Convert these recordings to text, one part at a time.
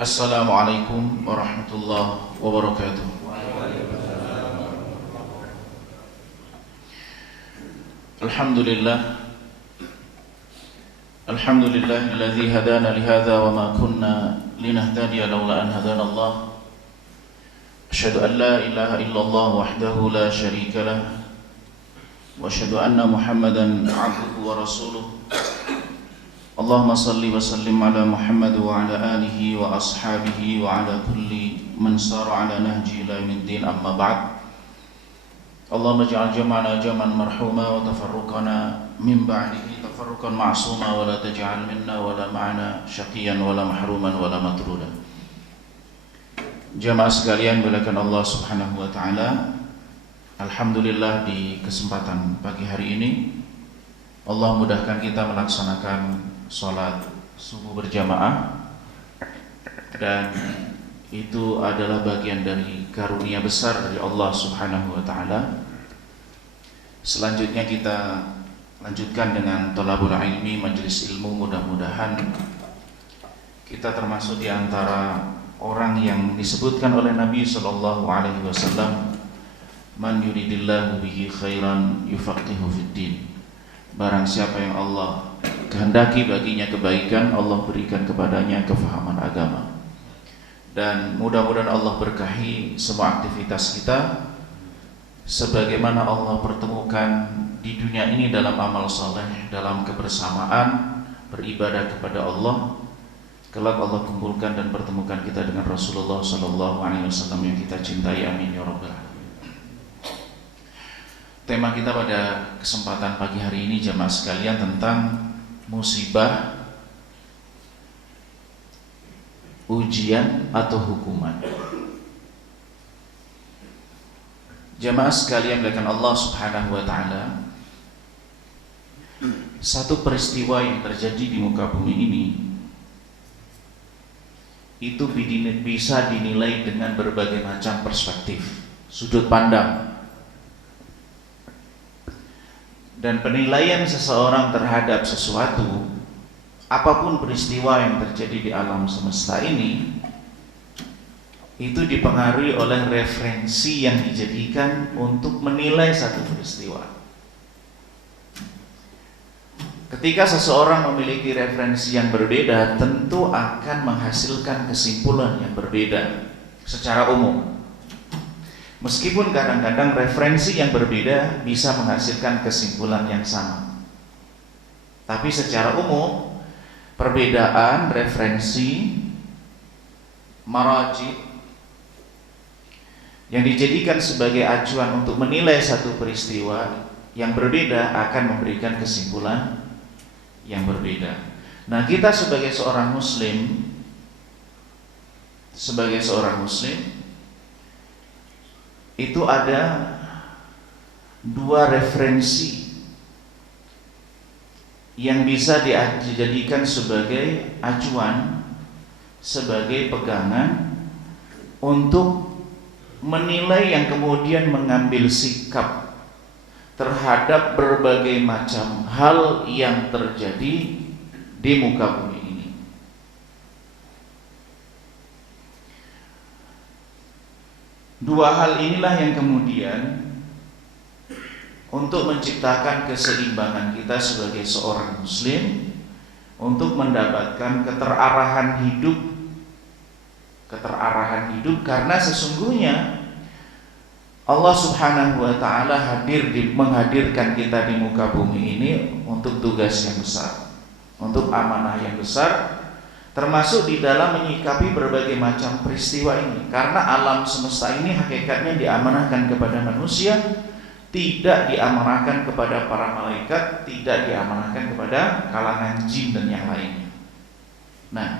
Assalamualaikum warahmatullahi wabarakatuh. Alhamdulillah alladzi hadana lihadza wa ma kunna linahtadiya laula an hadana Allah. Asyhadu an la ilaha illallah wahdahu la syarika lah wa asyhadu anna Muhammadan 'abduhu wa rasuluh. Allahumma salli wa sallim ala Muhammad wa ala alihi wa ashabihi wa ala kulli man sara ala nahji ila yaumiddin, amma ba'd. Allahumma ij'al jam'ana jam'an marhuma wa tafarruqana min ba'dihi tafarruqan ma'suma wa la taj'al minna wa la ma'ana syaqiyan wa la mahruman wa la matruda. Jamaah sekalian dimuliakan Allah Subhanahu wa taala. Alhamdulillah, di kesempatan pagi hari ini Allah mudahkan kita melaksanakan sholat subuh berjamaah, dan itu adalah bagian dari karunia besar dari Allah Subhanahu wa taala. Selanjutnya kita lanjutkan dengan thalabul ilmi, majelis ilmu. Mudah-mudahan kita termasuk di antara orang yang disebutkan oleh Nabi sallallahu alaihi wasallam, man yuridillahu bihi khairan yufaqihu fid din. Barang siapa yang Allah kehendaki baginya kebaikan, Allah berikan kepadanya kefahaman agama. Dan mudah-mudahan Allah berkahi semua aktivitas kita, sebagaimana Allah pertemukan di dunia ini dalam amal saleh, dalam kebersamaan beribadah kepada Allah. Kelak Allah kumpulkan dan pertemukan kita dengan Rasulullah SAW yang kita cintai, amin ya rabbal alamin. Tema kita pada kesempatan pagi hari ini, jamaah sekalian, tentang musibah, ujian atau hukuman. Jamaah sekalian dimuliakan Allah Subhanahu wa taala, satu peristiwa yang terjadi di muka bumi ini itu bisa dinilai dengan berbagai macam perspektif, sudut pandang. Dan penilaian seseorang terhadap sesuatu, apapun peristiwa yang terjadi di alam semesta ini, itu dipengaruhi oleh referensi yang dijadikan untuk menilai satu peristiwa. Ketika seseorang memiliki referensi yang berbeda, tentu akan menghasilkan kesimpulan yang berbeda secara umum. Meskipun kadang-kadang referensi yang berbeda bisa menghasilkan kesimpulan yang sama, tapi secara umum perbedaan referensi maraji yang dijadikan sebagai acuan untuk menilai satu peristiwa yang berbeda akan memberikan kesimpulan yang berbeda. Nah, kita sebagai seorang muslim itu ada dua referensi yang bisa dijadikan sebagai acuan, sebagai pegangan untuk menilai yang kemudian mengambil sikap terhadap berbagai macam hal yang terjadi di muka bumi ini. Dua hal inilah yang kemudian untuk menciptakan keseimbangan kita sebagai seorang muslim, untuk mendapatkan keterarahan hidup, karena sesungguhnya Allah Subhanahu wa taala menghadirkan kita di muka bumi ini untuk tugas yang besar, untuk amanah yang besar, termasuk di dalam menyikapi berbagai macam peristiwa ini. Karena alam semesta ini hakikatnya diamanahkan kepada manusia, tidak diamanahkan kepada para malaikat, tidak diamanahkan kepada kalangan jin dan yang lainnya. Nah,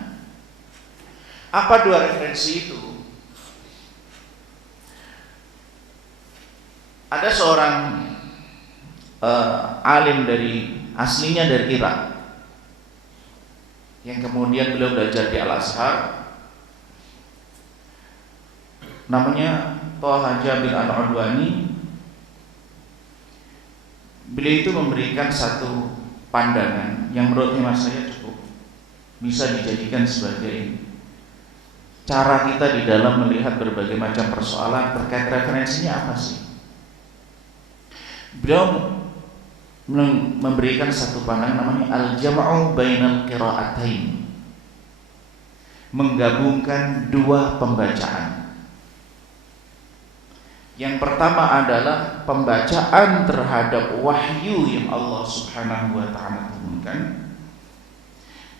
apa dua referensi itu? Ada seorang alim aslinya dari Irak, yang kemudian beliau belajar di Al-Azhar, namanya Thaha Jamil Al-Udwani. Beliau itu memberikan satu pandangan yang menurut hemat saya cukup bisa dijadikan sebagai cara kita di dalam melihat berbagai macam persoalan terkait referensinya apa sih. Beliau memberikan satu pandangan namanya al-jam'u bainal qira'atain, menggabungkan dua pembacaan. Yang pertama adalah pembacaan terhadap wahyu yang Allah Subhanahu wa taala turunkan,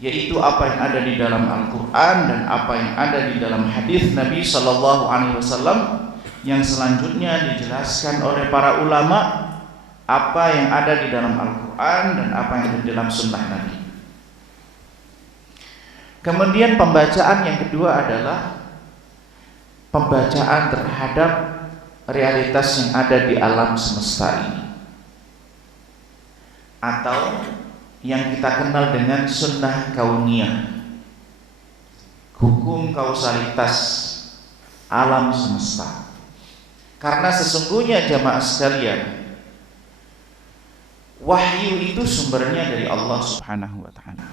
yaitu apa yang ada di dalam Al-Qur'an dan apa yang ada di dalam hadis Nabi sallallahu alaihi wasallam, yang selanjutnya dijelaskan oleh para ulama apa yang ada di dalam Al-Qur'an dan apa yang ada di dalam sunnah Nabi. Kemudian pembacaan yang kedua adalah pembacaan terhadap realitas yang ada di alam semesta ini, atau yang kita kenal dengan sunnah kauniyah, hukum kausalitas alam semesta. Karena sesungguhnya jamaah sekalian, wahyu itu sumbernya dari Allah Subhanahu wa taala.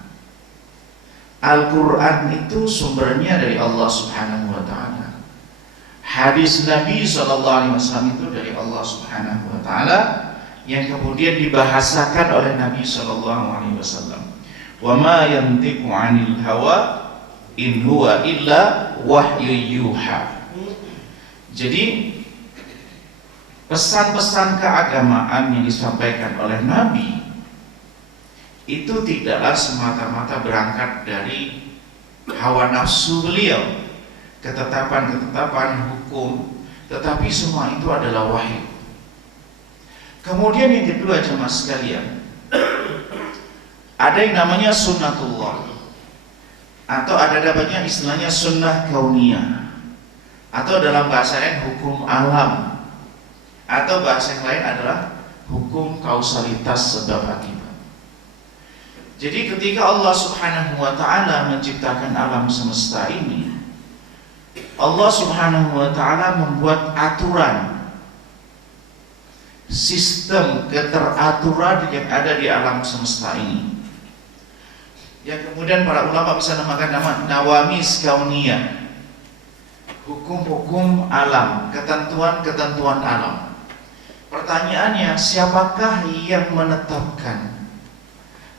Al-Qur'an itu sumbernya dari Allah Subhanahu wa taala. Hadis Nabi sallallahu alaihi wasallam itu dari Allah Subhanahu wa taala, yang kemudian dibahasakan oleh Nabi sallallahu alaihi wasallam. Wa ma yantiqu 'anil hawa in huwa illa wahyu yuha. Jadi pesan-pesan keagamaan yang disampaikan oleh Nabi itu tidaklah semata-mata berangkat dari hawa nafsu beliau, ketetapan-ketetapan hukum, tetapi semua itu adalah wahyu. Kemudian yang kedua jemaah sekalian, ada yang namanya sunnatullah, atau ada namanya istilahnya sunnah kauniyah, atau dalam bahasa lain hukum alam, atau bahasa yang lain adalah hukum kausalitas sebab akibat. Jadi ketika Allah Subhanahu wa taala menciptakan alam semesta ini, Allah Subhanahu wa taala membuat aturan, sistem keteraturan yang ada di alam semesta ini, yang kemudian para ulama bisa namakan nama nawamis kauniyah, hukum-hukum alam, ketentuan-ketentuan alam. Pertanyaannya, siapakah yang menetapkan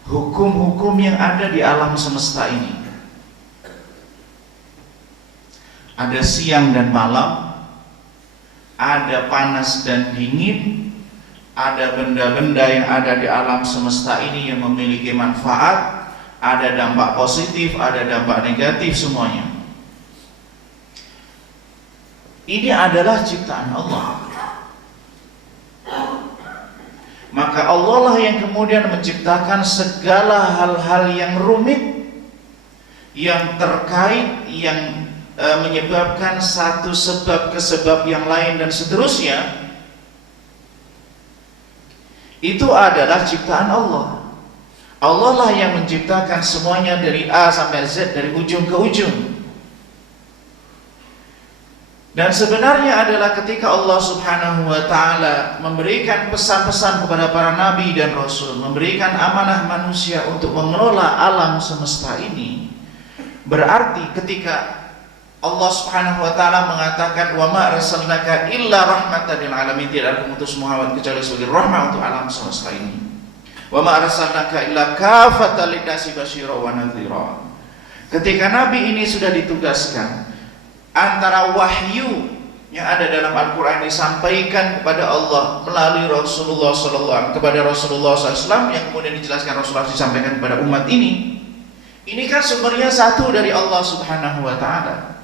hukum-hukum yang ada di alam semesta ini? Ada siang dan malam, ada panas dan dingin, ada benda-benda yang ada di alam semesta ini yang memiliki manfaat, ada dampak positif, ada dampak negatif, semuanya. Ini adalah ciptaan Allah. Maka Allah lah yang kemudian menciptakan segala hal-hal yang rumit, yang terkait, yang menyebabkan satu sebab ke sebab yang lain dan seterusnya. Itu adalah ciptaan Allah. Allah lah yang menciptakan semuanya dari A sampai Z, dari ujung ke ujung. Dan sebenarnya adalah ketika Allah Subhanahu wa taala memberikan pesan-pesan kepada para nabi dan rasul, memberikan amanah manusia untuk mengelola alam semesta ini, berarti ketika Allah Subhanahu wa taala mengatakan wa ma arsalnaka illa rahmatan lil alamin, tidak ada mengutus Muhammad kecuali sebagai rahmat untuk alam semesta ini. Wa ma arsalnaka illa kafatan lin-nasi basyira wa nadhira. Ketika nabi ini sudah ditugaskan, antara wahyu yang ada dalam Al-Quran disampaikan kepada Allah melalui Rasulullah SAW kepada Rasulullah SAW, yang kemudian dijelaskan Rasulullah disampaikan kepada umat ini kan sumbernya satu dari Allah Subhanahu wa taala.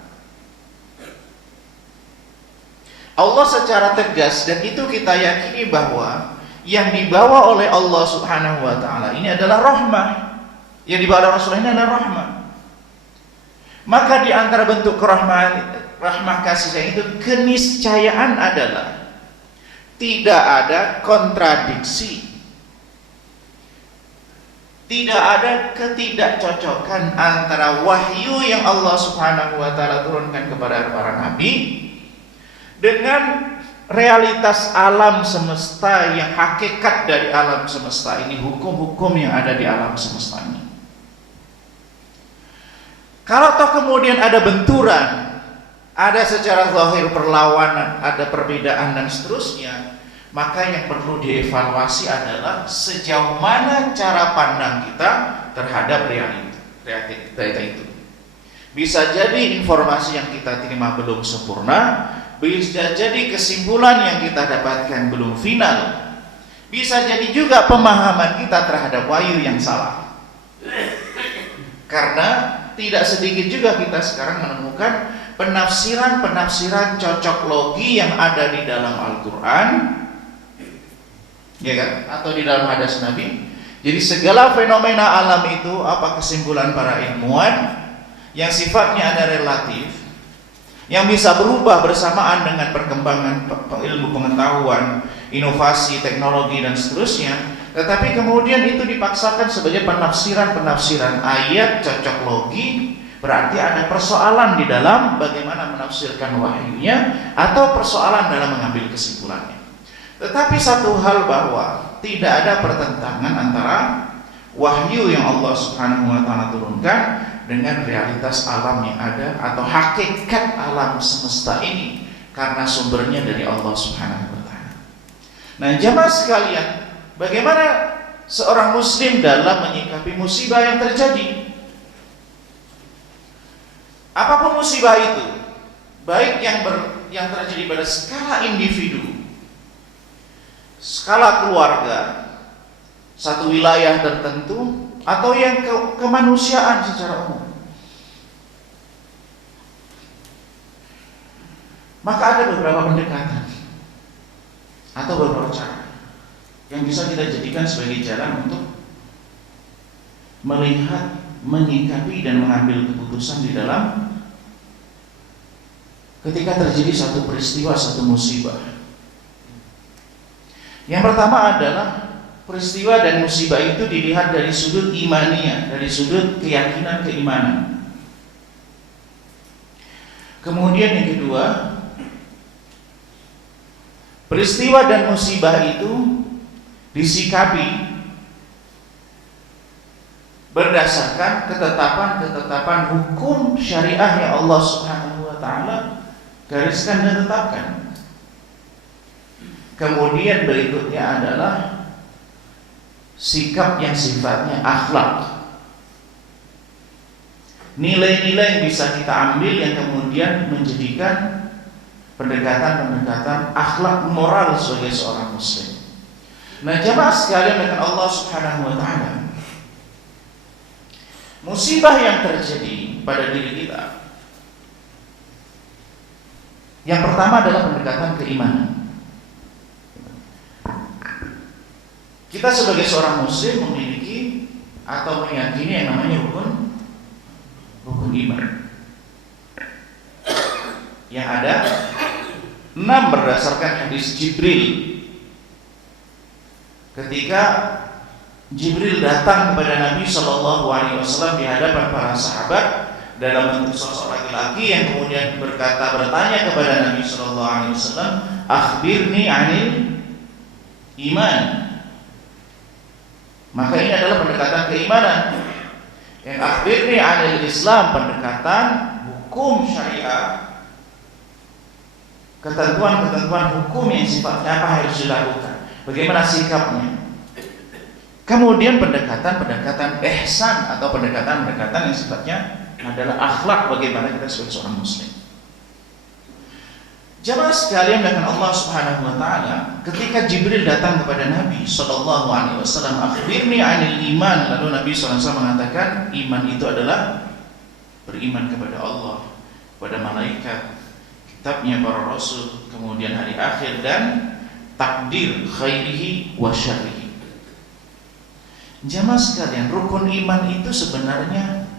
Allah secara tegas, dan itu kita yakini bahwa yang dibawa oleh Allah Subhanahu wa taala ini adalah rahmah, yang dibawa oleh Rasulullah ini adalah rahmah. Maka di antara bentuk rahmah kasih sayang itu, keniscayaan adalah tidak ada kontradiksi, tidak ada ketidakcocokan antara wahyu yang Allah Subhanahu wa taala turunkan kepada para nabi dengan realitas alam semesta, yang hakikat dari alam semesta ini, hukum-hukum yang ada di alam semesta ini. Kalau toh kemudian ada benturan ada secara zahir perlawanan, ada perbedaan dan seterusnya, maka yang perlu dievaluasi adalah sejauh mana cara pandang kita terhadap realita itu. Bisa jadi informasi yang kita terima belum sempurna, bisa jadi kesimpulan yang kita dapatkan belum final, bisa jadi juga pemahaman kita terhadap wahyu yang salah. Karena tidak sedikit juga kita sekarang menemukan penafsiran cocok logi yang ada di dalam Al-Quran, ya kan? Atau di dalam hadis Nabi. Jadi segala fenomena alam itu, apa kesimpulan para ilmuwan yang sifatnya ada relatif, yang bisa berubah bersamaan dengan perkembangan ilmu pengetahuan, inovasi, teknologi dan seterusnya, tetapi kemudian itu dipaksakan sebagai penafsiran ayat cocok logi, berarti ada persoalan di dalam bagaimana menafsirkan wahyunya atau persoalan dalam mengambil kesimpulannya. Tetapi satu hal bahwa tidak ada pertentangan antara wahyu yang Allah Subhanahu wa taala turunkan dengan realitas alam yang ada atau hakikat alam semesta ini, karena sumbernya dari Allah Subhanahu wa taala. Nah, jamaah sekalian, bagaimana seorang muslim dalam menyikapi musibah yang terjadi? Apapun musibah itu, baik yang terjadi pada skala individu, skala keluarga, satu wilayah tertentu, atau yang kemanusiaan secara umum, maka ada beberapa pendekatan atau beberapa cara yang bisa kita jadikan sebagai jalan untuk melihat, menyikapi dan mengambil keputusan di dalam ketika terjadi satu peristiwa, satu musibah. Yang pertama adalah peristiwa dan musibah itu dilihat dari sudut imaniyah, dari sudut keyakinan keimanan. Kemudian yang kedua, peristiwa dan musibah itu disikapi berdasarkan ketetapan hukum syariah yang Allah Subhanahu wa taala gariskan dan tetapkan. Kemudian berikutnya adalah sikap yang sifatnya akhlak, nilai-nilai yang bisa kita ambil yang kemudian menjadikan pendekatan akhlak moral sebagai seorang muslim. Nah, jamaah sekalian dengan Allah Subhanahu wa taala, musibah yang terjadi pada diri kita, yang pertama adalah pendekatan keimanan. Kita sebagai seorang muslim memiliki atau meyakini yang namanya rukun iman, yang ada 6 berdasarkan hadis Jibril. Ketika Jibril datang kepada Nabi Shallallahu Alaihi Wasallam di hadapan para sahabat dalam bentuk sosok laki-laki yang kemudian bertanya kepada Nabi Shallallahu Alaihi Wasallam, akhbirni anil iman. Maka ini adalah pendekatan keimanan. Yang akhirnya anil Islam, pendekatan hukum syariah, ketentuan hukum yang sifatnya apa harus dilakukan, bagaimana sikapnya. Kemudian pendekatan ihsan atau pendekatan yang sifatnya adalah akhlak, bagaimana kita sebagai seorang muslim. Jamaah sekalian dengan Allah Subhanahu wa taala, ketika Jibril datang kepada Nabi sallallahu alaihi wasallam, akhbirni 'anil iman, lalu Nabi sallallahu alaihi wasallam mengatakan, iman itu adalah beriman kepada Allah, kepada malaikat, kitabnya, para rasul, kemudian hari akhir dan takdir khairihi wa syarrihi. Jamaah sekalian, rukun iman itu sebenarnya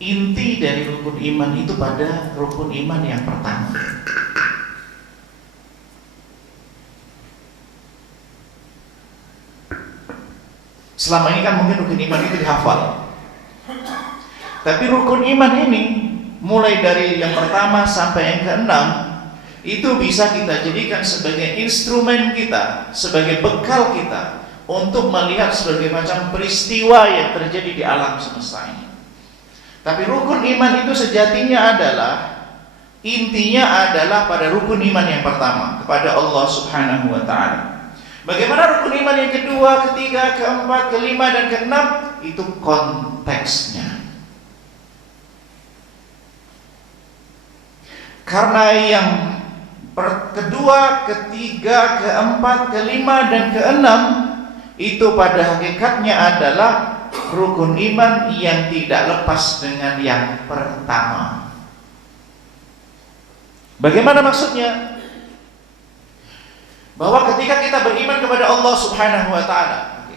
inti dari rukun iman itu pada rukun iman yang pertama. Selama ini kan mungkin rukun iman itu dihafal, tapi rukun iman ini mulai dari yang pertama sampai yang keenam itu bisa kita jadikan sebagai instrumen kita, sebagai bekal kita untuk melihat sebagai macam peristiwa yang terjadi di alam semesta ini. Tapi rukun iman itu sejatinya adalah intinya adalah pada rukun iman yang pertama, kepada Allah Subhanahu wa ta'ala. Bagaimana rukun iman yang kedua, ketiga, keempat, kelima, dan keenam? Itu konteksnya. Karena yang kedua, ketiga, keempat, kelima, dan keenam itu pada hakikatnya adalah rukun iman yang tidak lepas dengan yang pertama. Bagaimana maksudnya? Bahwa ketika kita beriman kepada Allah Subhanahu wa ta'ala.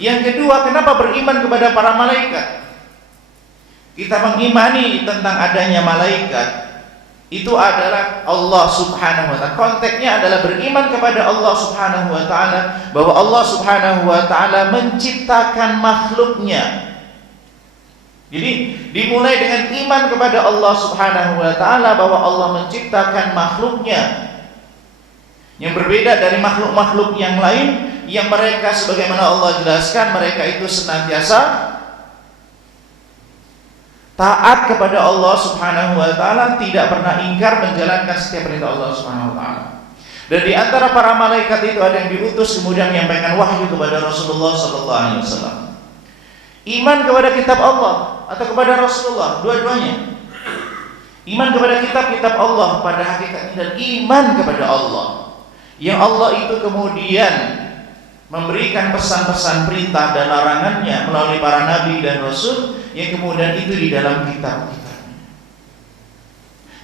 Yang kedua, kenapa beriman kepada para malaikat? Kita mengimani tentang adanya malaikat. Itu adalah Allah Subhanahu wa ta'ala. Konteksnya adalah beriman kepada Allah Subhanahu wa ta'ala, bahwa Allah Subhanahu wa ta'ala menciptakan makhluknya. Jadi dimulai dengan iman kepada Allah Subhanahu wa ta'ala, bahwa Allah menciptakan makhluknya, yang berbeda dari makhluk-makhluk yang lain, yang mereka sebagaimana Allah jelaskan, mereka itu senantiasa taat kepada Allah Subhanahu wa ta'ala, tidak pernah ingkar menjalankan setiap perintah Allah Subhanahu wa ta'ala. Dan di antara para malaikat itu ada yang diutus kemudian menyampaikan wahyu kepada Rasulullah sallallahu alaihi wasallam. Iman kepada kitab Allah atau kepada Rasulullah, dua-duanya. Iman kepada kitab-kitab Allah pada hakikatnya, dan iman kepada Allah, yang Allah itu kemudian memberikan pesan-pesan perintah dan larangannya melalui para nabi dan rasul, yang kemudian itu di dalam kitab-kitabnya.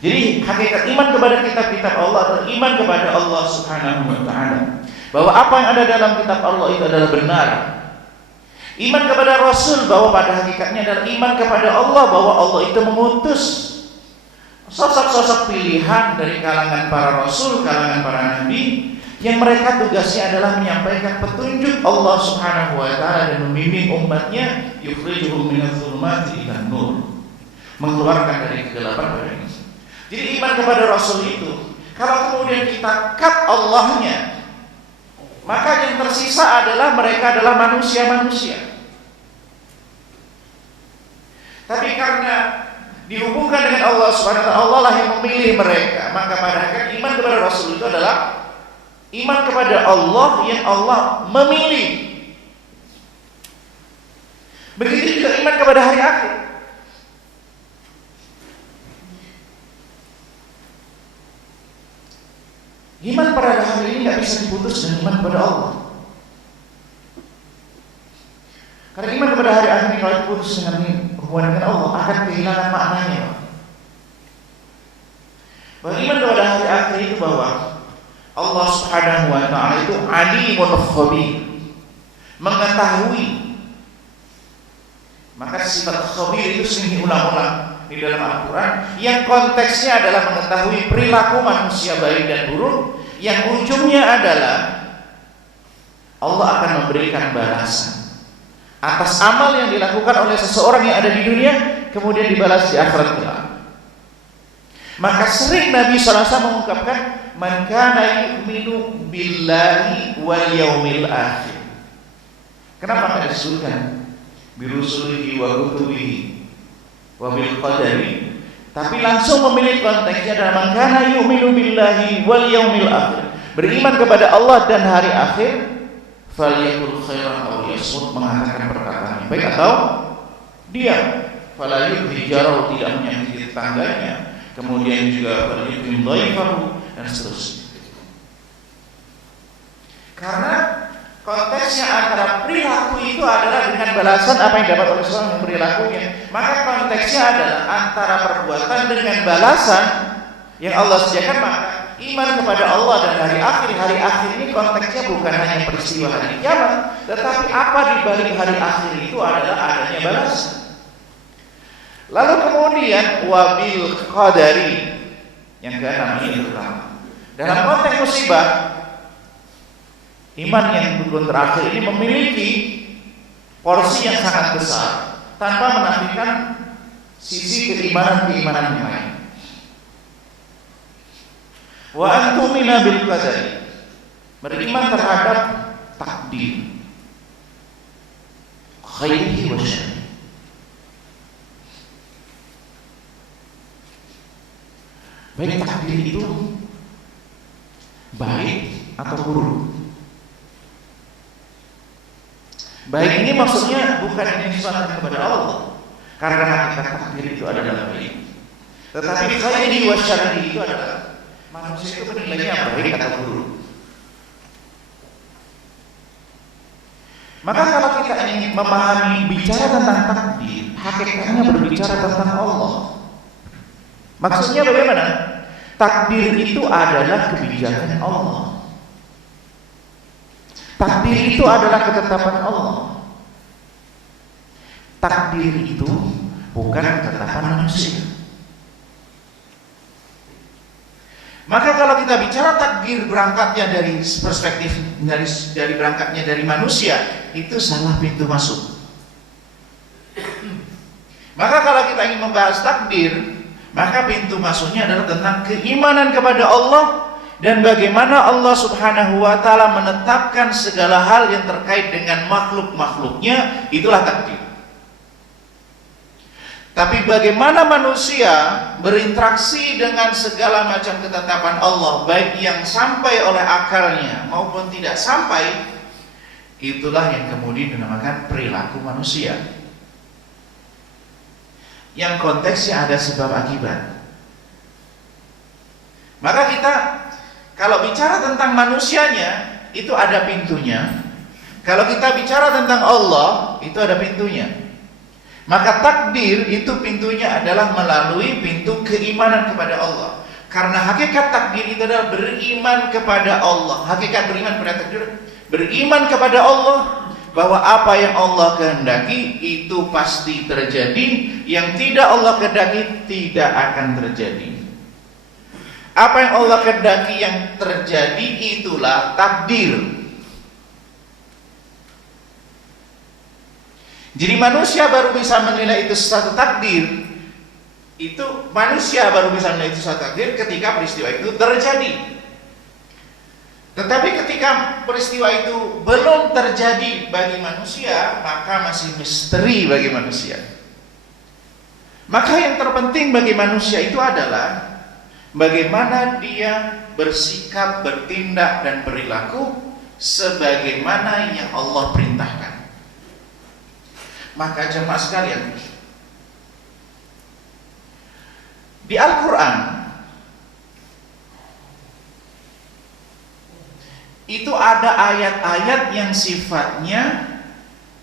Jadi hakikat iman kepada kitab-kitab Allah adalah iman kepada Allah Subhanahu wa ta'ala, bahwa apa yang ada dalam kitab Allah itu adalah benar. Iman kepada Rasul, bahwa pada hakikatnya adalah iman kepada Allah, bahwa Allah itu mengutus sosok-sosok pilihan dari kalangan para Rasul, kalangan para Nabi, yang mereka tugasnya adalah menyampaikan petunjuk Allah Subhanahu wa ta'ala dan membimbing umatnya, yukhrijuhum minadh-dhulumati ilan nur, mengeluarkan dari kegelapan pada ini. Jadi iman kepada Rasul itu, kalau kemudian kita cut Allahnya, maka yang tersisa adalah mereka adalah manusia-manusia. Tapi karena dihubungkan dengan Allah Subhanahu wa ta'ala, Allah lah yang memilih mereka, maka pada hakikatnya iman kepada Rasul itu adalah iman kepada Allah yang Allah memilih. Begitu juga iman kepada hari akhir. Iman pada hari ini tidak bisa diputus dengan iman kepada Allah. Karena iman kepada hari akhir ini kalau diputus dengan hubungan dengan Allah akan kehilangan maknanya. Bahwa iman kepada hari akhir itu bahwa Allah Subhanahu wa ta'ala itu alimun khabir, mengetahui. Maka sifat khabir itu sering diulang-ulang di dalam Al-Quran, yang konteksnya adalah mengetahui perilaku manusia baik dan buruk, yang ujungnya adalah Allah akan memberikan balasan atas amal yang dilakukan oleh seseorang yang ada di dunia, kemudian dibalas di akhirat kelak. Maka sering Nabi SAW mengungkapkan, man kana yu'minu billahi wal yaumil akhir. Kenapa tidak disebutkan birusulihi wa kutubihi wa bil qadari, tapi langsung memilih konteksnya adalah man kana yu'minu billahi wal yaumil akhir, beriman kepada Allah dan hari akhir, falyakul khairan aw yasmut, mengatakan perkataan yang baik atau diam, fala yudhijaru, tidak menyakiti tetangganya, kemudian juga falyukrim dhaifahu, dan seterusnya. Karena konteksnya antara perilaku itu adalah dengan balasan apa yang dapat oleh seorang yang perilakunya, maka konteksnya adalah antara perbuatan dengan balasan yang Allah sediakan. Maka iman kepada Allah dan hari akhir ini konteksnya bukan hanya peristiwa hari kiamat, tetapi apa di balik hari akhir itu adalah adanya balasan. Lalu kemudian wabil qadari, yang keenam ini terutama dalam konteks musibah, iman yang rukun terakhir ini memiliki porsi yang sangat besar tanpa menafikan sisi keimanan yang lain. Wa antumina bil qadari, beriman terhadap takdir, khairihi wa syarrihi. baik takdir itu baik atau buruk. Baik ini maksudnya bukan yang dinisbatkan kepada Allah, karena hakikat takdir itu adalah baik. Tetapi khairi wa syarri itu adalah manusia itu menilainya baik atau buruk. Maka kalau kita ingin memahami bicara tentang takdir, hakikatnya berbicara tentang Allah. Maksudnya bagaimana? Takdir itu adalah kebijakan Allah. Takdir itu adalah ketetapan Allah. Takdir itu bukan ketetapan manusia. Maka kalau kita bicara takdir berangkatnya dari perspektif dari berangkatnya dari manusia, itu salah pintu masuk. Maka kalau kita ingin membahas takdir, maka pintu masuknya adalah tentang keimanan kepada Allah dan bagaimana Allah Subhanahu wa taala menetapkan segala hal yang terkait dengan makhluk-makhluknya, itulah takdir. Tapi bagaimana manusia berinteraksi dengan segala macam ketetapan Allah, baik yang sampai oleh akalnya maupun tidak sampai, itulah yang kemudian dinamakan perilaku manusia. Yang konteksnya ada sebab akibat. Maka kita kalau bicara tentang manusianya, itu ada pintunya. Kalau kita bicara tentang Allah, itu ada pintunya. Maka takdir itu pintunya adalah melalui pintu keimanan kepada Allah. Karena hakikat takdir itu adalah beriman kepada Allah. Hakikat beriman kepada takdir, beriman kepada Allah, bahwa apa yang Allah kehendaki itu pasti terjadi, yang tidak Allah kehendaki tidak akan terjadi. Apa yang Allah kehendaki yang terjadi itulah takdir. Jadi manusia baru bisa menilai itu suatu takdir. Itu manusia baru bisa menilai itu suatu takdir ketika peristiwa itu terjadi. Tetapi ketika peristiwa itu belum terjadi bagi manusia, maka masih misteri bagi manusia. Maka yang terpenting bagi manusia itu adalah bagaimana dia bersikap, bertindak dan perilaku sebagaimana yang Allah perintahkan. Maka jemaah sekalian, di Al-Quran itu ada ayat-ayat yang sifatnya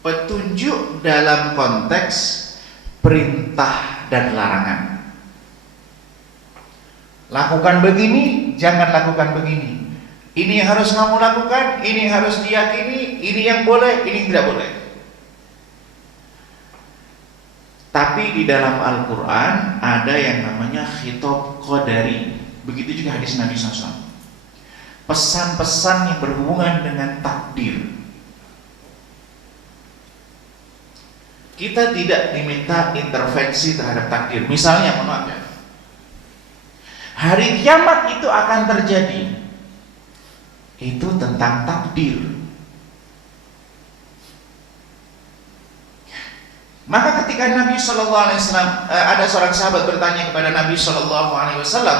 petunjuk dalam konteks perintah dan larangan. Lakukan begini, jangan lakukan begini. Ini yang harus kamu lakukan, ini yang harus diyakini, ini yang boleh, ini tidak boleh. Tapi di dalam Al-Quran ada yang namanya khitab qadari. Begitu juga hadis Nabi SAW. Pesan-pesan yang berhubungan dengan takdir. Kita tidak diminta intervensi terhadap takdir. Misalnya, mohon maaf ya, hari kiamat itu akan terjadi. Itu tentang takdir. Maka ketika Nabi Shallallahu Alaihi Wasallam, ada seorang sahabat bertanya kepada Nabi Shallallahu Alaihi Wasallam,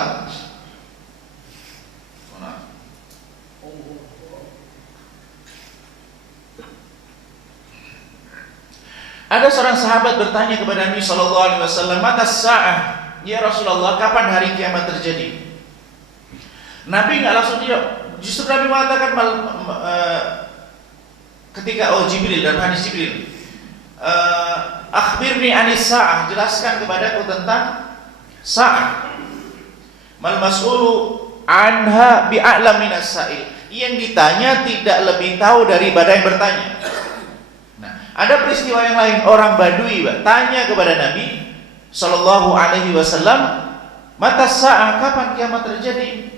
ada seorang sahabat bertanya kepada Nabi Shallallahu Alaihi Wasallam, mata sa'ah, ya Rasulullah, kapan hari kiamat terjadi? Nabi nggak langsung jawab, justru Nabi mengatakan ketika Jibril, dalam hadis Jibril, akhbirni anis sa'ah, jelaskan kepadaku tentang sa'ah. Mal mas'ulu anha bi'a'lam minas sa'il. Yang ditanya tidak lebih tahu daripada yang bertanya. Nah, ada peristiwa yang lain, orang Badui tanya kepada Nabi Sallallahu Alaihi Wasallam, mata sa'ah, kapan kiamat terjadi?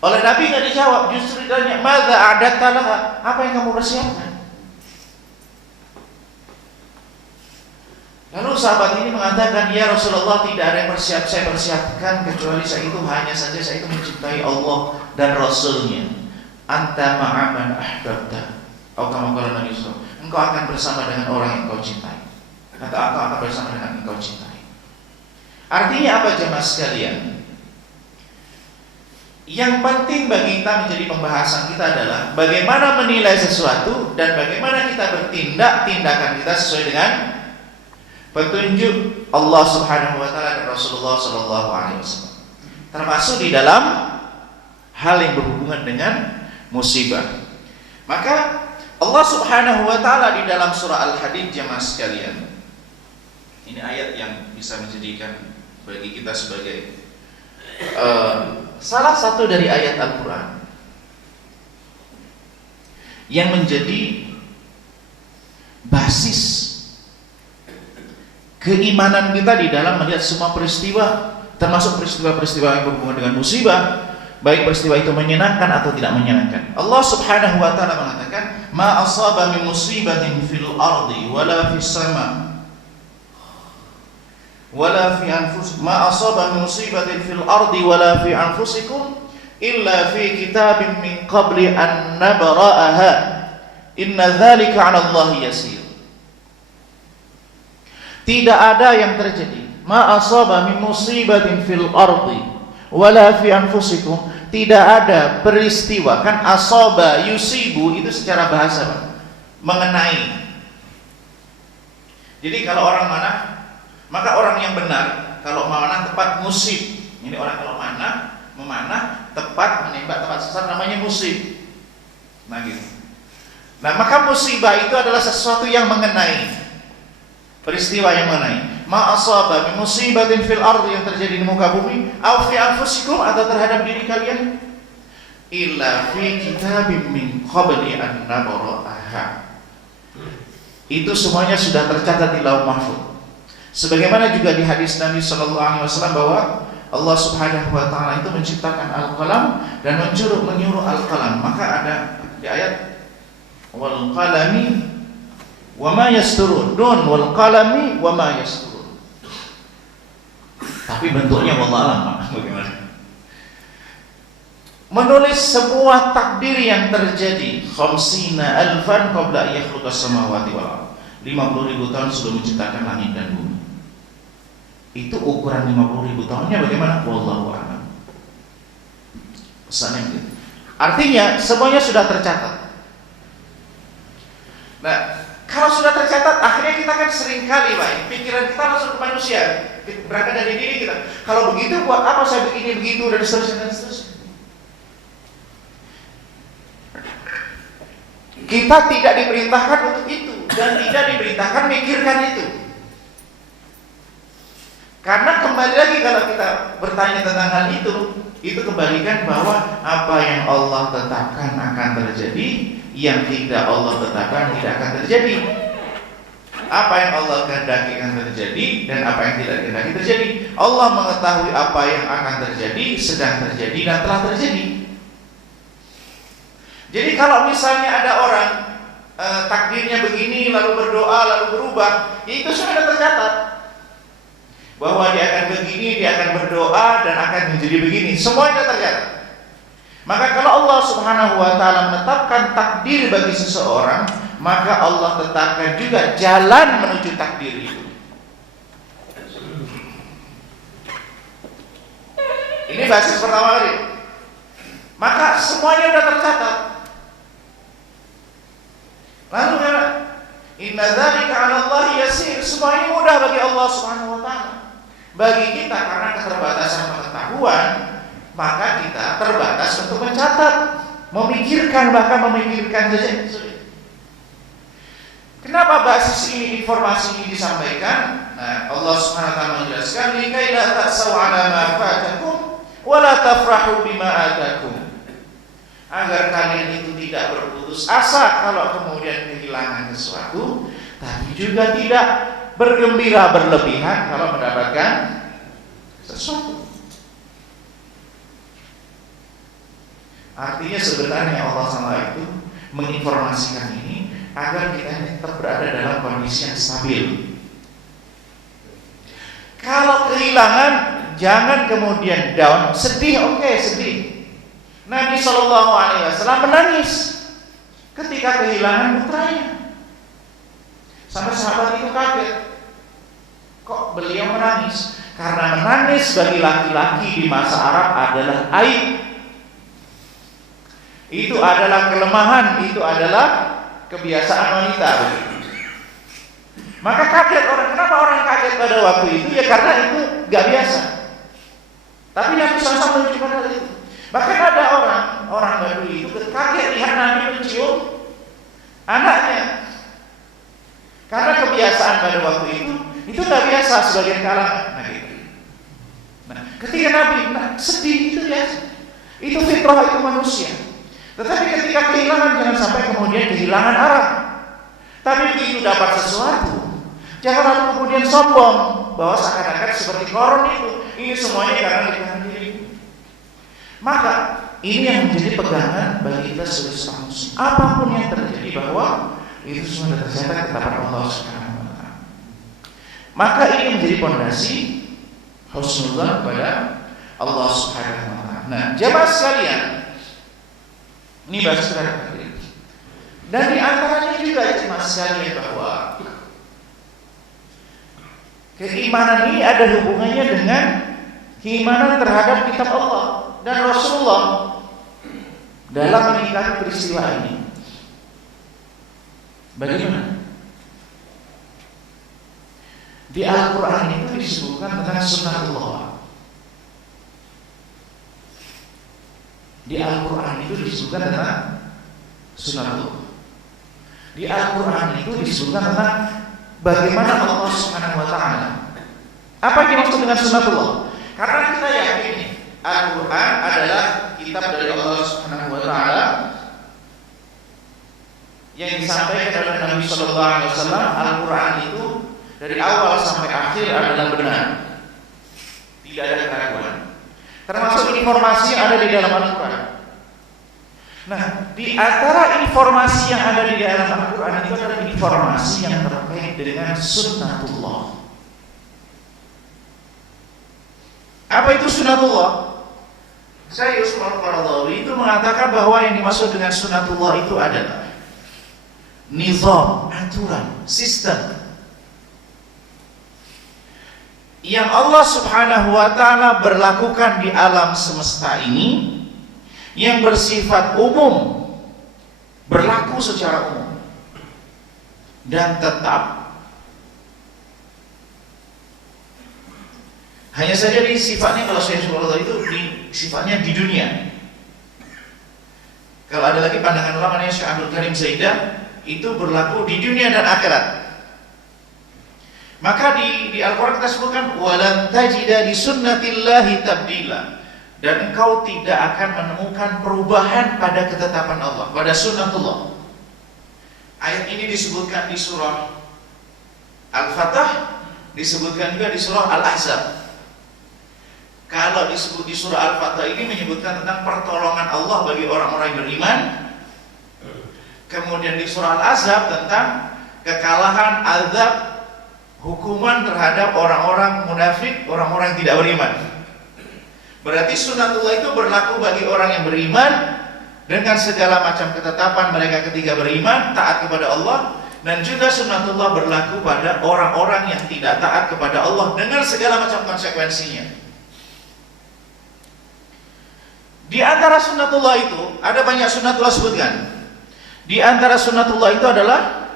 Oleh Nabi nggak dijawab, justru ditanya, madza a'datta laha, apa yang kamu persiapkan? Lalu sahabat ini mengatakan, ya Rasulullah, tidak ada yang saya persiapkan kecuali saya itu mencintai Allah dan Rasulnya. Anta ma'aman ahbabta, atau kama qala Nabi SAW, engkau akan bersama dengan orang yang engkau cintai, atau engkau akan bersama dengan yang engkau cintai. Artinya apa jemaah sekalian? Yang penting bagi kita menjadi pembahasan kita adalah bagaimana menilai sesuatu dan bagaimana kita bertindak, tindakan kita sesuai dengan petunjuk Allah Subhanahu wa taala dan Rasulullah sallallahu alaihi wasallam. Termasuk di dalam hal yang berhubungan dengan musibah. Maka Allah Subhanahu wa taala di dalam surah Al-Hadid, jemaah sekalian, ini ayat yang bisa menjadikan bagi kita sebagai salah satu dari ayat Al-Quran yang menjadi basis keimanan kita di dalam melihat semua peristiwa, termasuk peristiwa-peristiwa yang berhubungan dengan musibah, baik peristiwa itu menyenangkan atau tidak menyenangkan. Allah Subhanahu wa taala mengatakan, "Ma asaba min musibatin fil ardi wala fis sama' wala fi anfusikum ma asaba min musibatin fil ardi wala fi anfusikum illa fi kitabim min qabli an nabra'aha inna dzalika 'ala Allah yasir." Tidak ada yang terjadi ma asaba min musibatin fil ardi wala fi anfusikum, tidak ada peristiwa, kan asaba yusibu itu secara bahasa mengenai. Jadi kalau orang mana, maka orang yang benar kalau memanah tepat musib. Ini orang kalau memanah tepat, menembak tepat sasaran, namanya musib. Nah gitu. Nah maka musibah itu adalah sesuatu yang mengenai, peristiwa yang mengenai. Ma asaba min musibatin fil ardi, yang terjadi di muka bumi, aw fi anfusikum, atau terhadap diri kalian, illa fi kitabim min qabli an nabra'aha. Itu semuanya sudah tercatat di Lauh Mahfuz. Sebagaimana juga di hadis Nabi sallallahu alaihi wasallam bahwa Allah Subhanahu wa taala itu menciptakan al-qalam dan menyuruh al-qalam. Maka ada di ayat wal qalami wa ma yasturun, dun wal qalami wa ma yasturun. Tapi bentuknya wallahu alam bagaimana? Menulis semua takdir yang terjadi khamsina alfan qabla yakhluqas samawati wal ardh. 50.000 tahun sebelum menciptakan langit dan bumi. Itu ukuran 50.000 tahunnya bagaimana? Wallahu a'lam. Pesannya begitu. Artinya semuanya sudah tercatat. Nah, kalau sudah tercatat, akhirnya kita kan seringkali pikiran kita langsung ke manusia, berangkat dari diri kita. Kalau begitu buat apa saya begini begitu dan seterusnya dan seterusnya. Kita tidak diperintahkan untuk itu dan tidak diperintahkan mikirkan itu. Karena kembali lagi kalau kita bertanya tentang hal itu kembalikan bahwa apa yang Allah tetapkan akan terjadi, yang tidak Allah tetapkan tidak akan terjadi. Apa yang Allah kehendaki akan terjadi dan apa yang tidak kehendaki terjadi. Allah mengetahui apa yang akan terjadi, sedang terjadi dan telah terjadi. Jadi kalau misalnya ada orang takdirnya begini lalu berdoa lalu berubah, itu sudah tercatat. Bahwa dia akan begini, dia akan berdoa dan akan menjadi begini, semuanya tercatat. Maka kalau Allah Subhanahu wa taala menetapkan takdir bagi seseorang, maka Allah tetapkan juga jalan menuju takdir itu. Ini basis pertama kali. Maka semuanya sudah tercatat. Lalu inna dzalika 'ala Allah yasir, semua ini mudah bagi Allah Subhanahu wa taala. Bagi kita karena keterbatasan pengetahuan, maka kita terbatas untuk mencatat, memikirkan, bahkan memikirkan saja sulit. Kenapa basis ini, informasi ini disampaikan? Nah, Allah Subhanahu wa taala menjelaskan, "Likai la ta'sau 'ala ma fatakum wa la tafrahu bima atakum." Agar kalian itu tidak berputus asa kalau kemudian kehilangan sesuatu, tapi juga tidak bergembira berlebihan kalau mendapatkan sesuatu. Artinya sebenarnya Allah SWT itu menginformasikan ini agar kita tetap berada dalam kondisi yang stabil. Kalau kehilangan, jangan kemudian down, sedih, oke, sedih. Nabi SAW menangis ketika kehilangan putranya. Sampai sahabat itu kaget. Kok beliau menangis? Karena menangis bagi laki-laki di masa Arab adalah aib. itu adalah kelemahan, itu adalah kebiasaan wanita. Maka kaget orang. Kenapa orang kaget pada waktu itu? Ya karena itu gak biasa. Tapi Nabi SAW menunjukkan hal itu. Bahkan ada orang Badui itu kaget lihat Nabi mencium anaknya. Karena kebiasaan pada waktu itu gak biasa sebagian kalangan. Nah, ketika Nabi sedih itu biasa. Itu fitrah, itu manusia. Tetapi ketika kehilangan, jangan sampai kemudian kehilangan arah. Tapi begitu dapat sesuatu, jangan lalu kemudian sombong bahwa seakan-akan seperti koron itu. Ini semuanya karena kehilangan diri. Maka ini yang menjadi pegangan bagi kita sebagai seorang muslim. Apapun yang terjadi, bahwa itu semua tercatat ketetapan Allah Subhanahu wa taala. Maka ini menjadi pondasi husnuzan kepada Allah Subhanahu wa taala. Nah, jamaah sekalian, ini bahasa terakhir. Dan di antaranya juga jemaah sekalian bahwa keimanan ini ada hubungannya dengan keimanan terhadap kitab Allah dan Rasulullah dalam menyikapi peristiwa ini. Bagaimana? Di Al-Quran itu disebutkan tentang sunnatullah. Di Al-Quran itu disebutkan tentang sunnatullah. Di Al-Quran itu disebutkan tentang bagaimana Allah Subhanahu wa taala. Apa yang dimaksud dengan sunnatullah? Karena kita yakin Al-Quran adalah kitab dari Allah Subhanahu wa taala yang disampaikan oleh Nabi sallallahu alaihi wasallam. Al-Quran itu dari awal sampai akhir adalah benar. Tidak ada keraguan. Termasuk informasi yang ada di dalam Al-Quran. Nah, di antara informasi yang ada di dalam Al-Quran itu adalah informasi yang terkait dengan sunnatullah. Apa itu sunnatullah? Saya Yusuf Al-Qaradawi itu mengatakan bahwa yang dimaksud dengan sunnatullah itu adalah nizam, aturan, sistem yang Allah Subhanahu wa taala berlakukan di alam semesta ini, yang bersifat umum, berlaku secara umum dan tetap. Hanya saja di sifatnya, kalau saya subhanallah itu di sifatnya di dunia. Kalau ada lagi pandangan ulama namanya Syekh Abdul Karim Zaidah, itu berlaku di dunia dan akhirat. Maka di Al-Quran kita sebutkan walan tajida li sunnatillahi tabdila, dan engkau tidak akan menemukan perubahan pada ketetapan Allah, pada sunnatullah. Ayat ini disebutkan di surah Al-Fatah, disebutkan juga di surah Al-Ahzab. Kalau disebut di surah Al-Fatah ini menyebutkan tentang pertolongan Allah bagi orang-orang yang beriman. Kemudian di surah Al-Ahzab tentang kekalahan, azab, hukuman terhadap orang-orang munafik, orang-orang yang tidak beriman. Berarti sunnatullah itu berlaku bagi orang yang beriman dengan segala macam ketetapan mereka ketika beriman, taat kepada Allah. Dan juga sunnatullah berlaku pada orang-orang yang tidak taat kepada Allah dengan segala macam konsekuensinya. Di antara sunnatullah itu, ada banyak sunnatullah sebutkan. Di antara sunnatullah itu adalah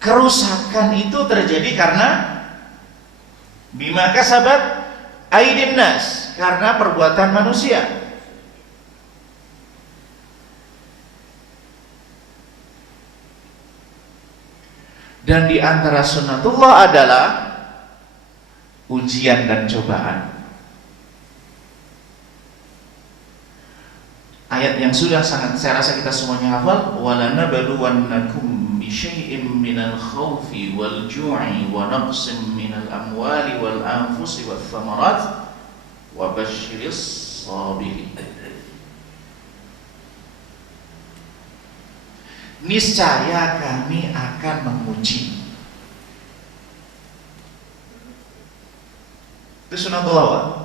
kerusakan itu terjadi karena bima kasabat aydin nas, karena perbuatan manusia. Dan di antara sunnatullah adalah ujian dan cobaan. Ayat yang sudah sangat saya rasa kita semuanya hafal, walanabluwannakum bisyai'im minal khawfi wal ju'i wa naqsim minal amwali wal anfusi wath thamarat wa basyiris sabirin. Niscaya kami akan menguji. Itu sunnatullah.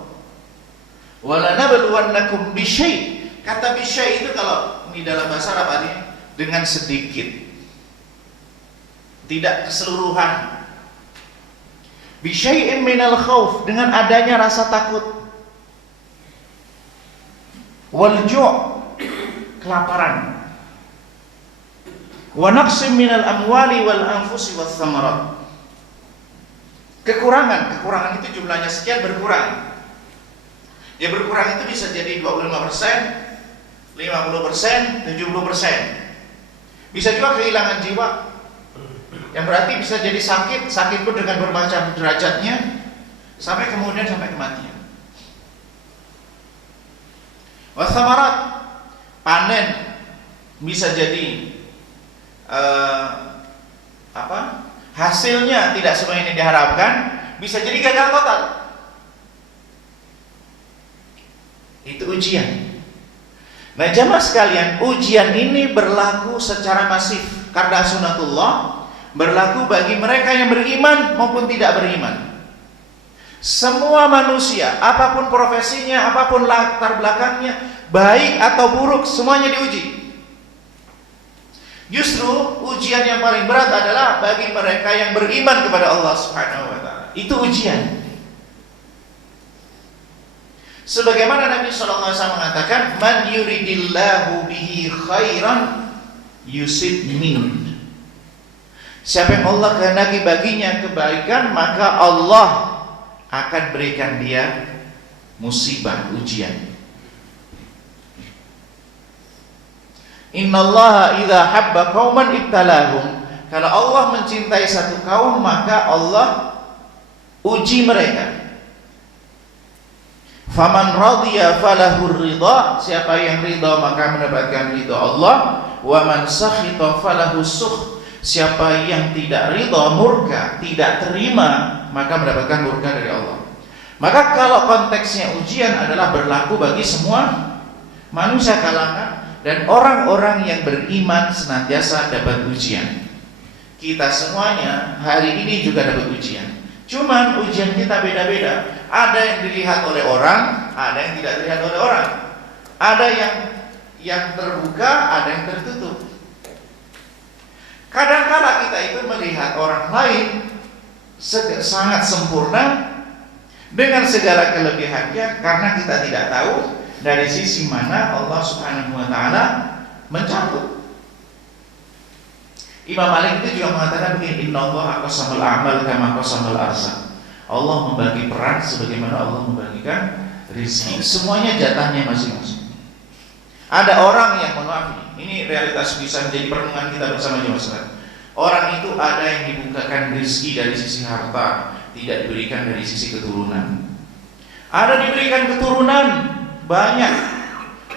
Walanabluwannakum bisyai'. Kata bisyai' itu kalau di dalam bahasa Arab artinya dengan sedikit, tidak keseluruhan. Bisyai'in minal khauf, dengan adanya rasa takut. wal ju', kelaparan, wa naqsim minal amwali wal anfusi wath thamarat. Kekurangan itu jumlahnya sekian berkurang. Ya berkurang itu bisa jadi 25%, 50%, 70%. Bisa juga kehilangan jiwa. Yang berarti bisa jadi sakit pun dengan bermacam derajatnya, sampai kemudian sampai kematian. Wathamarat, panen bisa jadi hasilnya tidak sesuai yang diharapkan, bisa jadi gagal total. Itu ujian. Nah jamaah sekalian, ujian ini berlaku secara masif karena sunatullah, berlaku bagi mereka yang beriman maupun tidak beriman. Semua manusia, apapun profesinya, apapun latar belakangnya, baik atau buruk, semuanya diuji. Justru ujian yang paling berat adalah bagi mereka yang beriman kepada Allah Subhanahu wa taala. Itu ujian. Sebagaimana Nabi sallallahu alaihi wasallam mengatakan, "Man yuridillahu bihi khairan yusib min." Siapa yang Allah kehendaki baginya kebaikan, maka Allah akan berikan dia musibah, ujian. Innallaha idza habba qauman ibtalahum. Kalau Allah mencintai satu kaum, maka Allah uji mereka. Faman radiya falahur ridha, siapa yang ridha maka mendapatkan ridha Allah. Wa man sakhita falahu sukh, siapa yang tidak ridha, murka, tidak terima, maka mendapatkan murka dari Allah. Maka kalau konteksnya ujian adalah berlaku bagi semua manusia kalangan, dan orang-orang yang beriman senantiasa dapat ujian. Kita semuanya hari ini juga dapat ujian. Cuman ujian kita beda-beda. Ada yang dilihat oleh orang, ada yang tidak dilihat oleh orang. Ada yang terbuka, ada yang tertutup. Kadang-kala kita itu melihat orang lain sangat sempurna dengan segala kelebihannya, karena kita tidak tahu dari sisi mana Allah Subhanahu wa taala mencabut. Imam Malik itu juga mengatakan begini, innallaha qasamal a'mal kama qasamal arsal. Allah membagi peran sebagaimana Allah membagikan rezeki. Semuanya jatahnya masing-masing. Ada orang yang, mohon maaf, ini realitas bisa menjadi perenungan kita bersama jemaah. Orang itu ada yang dibukakan rezeki dari sisi harta, tidak diberikan dari sisi keturunan. Ada diberikan keturunan banyak,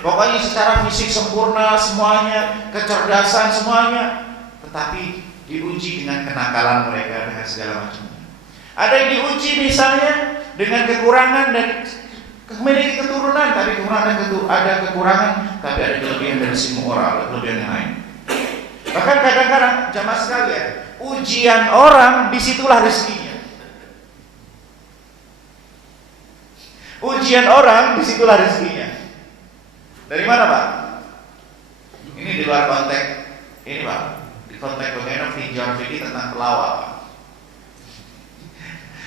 pokoknya secara fisik sempurna semuanya, kecerdasan semuanya, tetapi diuji dengan kenakalan mereka, dengan segala macamnya. Ada yang diuji misalnya dengan kekurangan dan memiliki keturunan, tapi ada kekurangan, tapi ada kelebihan dari si moral, kelebihan yang lain. Bahkan kadang-kadang jamaah sekalian, ujian orang disitulah rezekinya. Ujian orang disitulah rezekinya. Dari mana Pak? Ini di luar konteks. Ini Pak, di konteks bagaimana tinjauan fikih tentang pelawak Pak.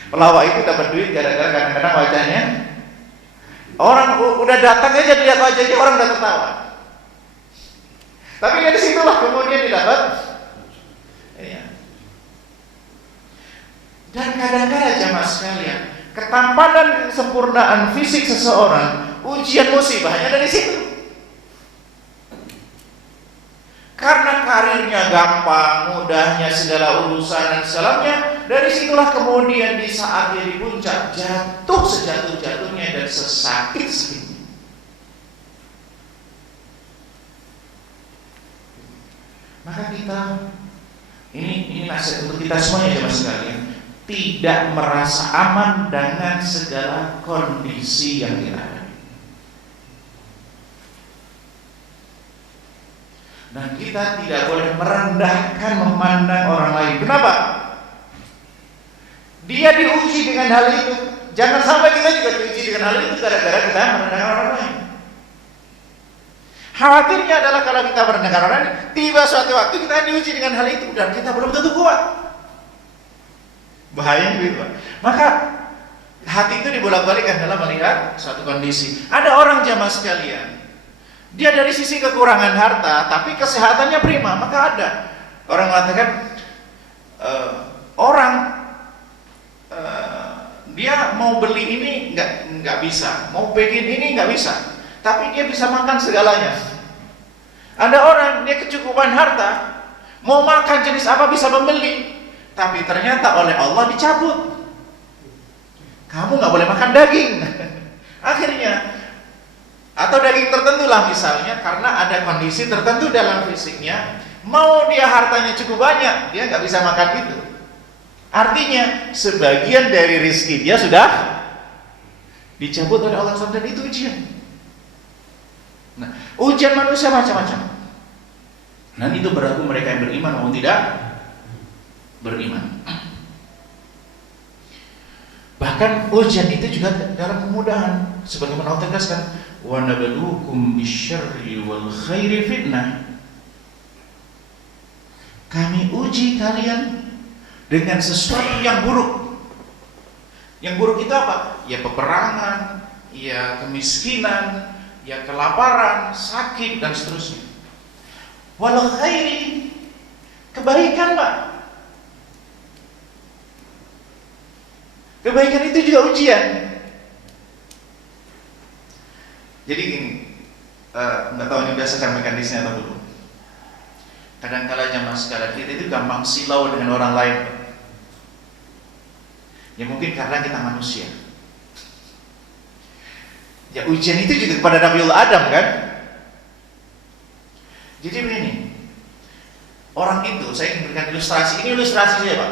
Pelawak itu dapat duit gara-gara kadang-kadang wajahnya, orang udah datang aja lihat wajahnya orang udah tertawa. Tapi dari situlah kemudian didapat. Ya. Dan kadang-kadang jamaah sekalian, ketampanan kesempurnaan fisik seseorang, ujian musibahnya dari situ. Karena karirnya gampang, mudahnya segala urusan dan selamanya, dari situlah kemudian di saat dia di puncak jatuh sejatuh-jatuhnya dan sesakit-sakitnya. Maka kita, ini nasihat untuk kita semuanya jemaah sekalian, tidak merasa aman dengan segala kondisi yang kita ada. Dan kita tidak boleh merendahkan memandang orang lain. Kenapa? Dia diuji dengan hal itu. Jangan sampai kita juga diuji dengan hal itu gara-gara kita merendahkan orang lain. Khawatirnya adalah kalau kita merendahkan orang lain, tiba suatu waktu kita diuji dengan hal itu dan kita belum tentu kuat. Bahaya gitu Pak. Maka hati itu dibolak-balikan dalam melihat suatu kondisi. Ada orang jamaah sekalian, Dia dari sisi kekurangan harta, tapi kesehatannya prima, maka ada orang mengatakan dia mau beli ini nggak bisa, mau bikin ini nggak bisa, tapi dia bisa makan segalanya. Ada orang dia kecukupan harta, mau makan jenis apa bisa membeli, tapi ternyata oleh Allah dicabut. Kamu nggak boleh makan daging. Akhirnya, atau daging tertentu lah misalnya, karena ada kondisi tertentu dalam fisiknya, mau dia hartanya cukup banyak, dia nggak bisa makan itu. Artinya sebagian dari rizki dia sudah dicabut oleh Allah SWT, dan itu ujian. Nah, ujian manusia macam-macam. Dan itu berlaku mereka yang beriman maupun tidak beriman. Bahkan ujian itu juga dalam kemudahan, sebagaimana Allah tegaskan, wa nabluukum bisyarri wal khairi fitnah. Kami uji kalian dengan sesuatu yang buruk. Yang buruk itu apa? Ya peperangan, ya kemiskinan, ya kelaparan, sakit dan seterusnya. Wal khairi, kebaikan, Pak. Kebaikan itu juga ujian. Jadi gini, nggak tahu ini udah saya sampaikan di sini atau belum. Kadang-kala jamaah sekalian kita itu gampang silau dengan orang lain. Ya mungkin karena kita manusia. Ya ujian itu juga kepada Nabiullah Adam kan. Jadi begini, orang itu, saya ingin berikan ilustrasi. Ini ilustrasi saja, Pak.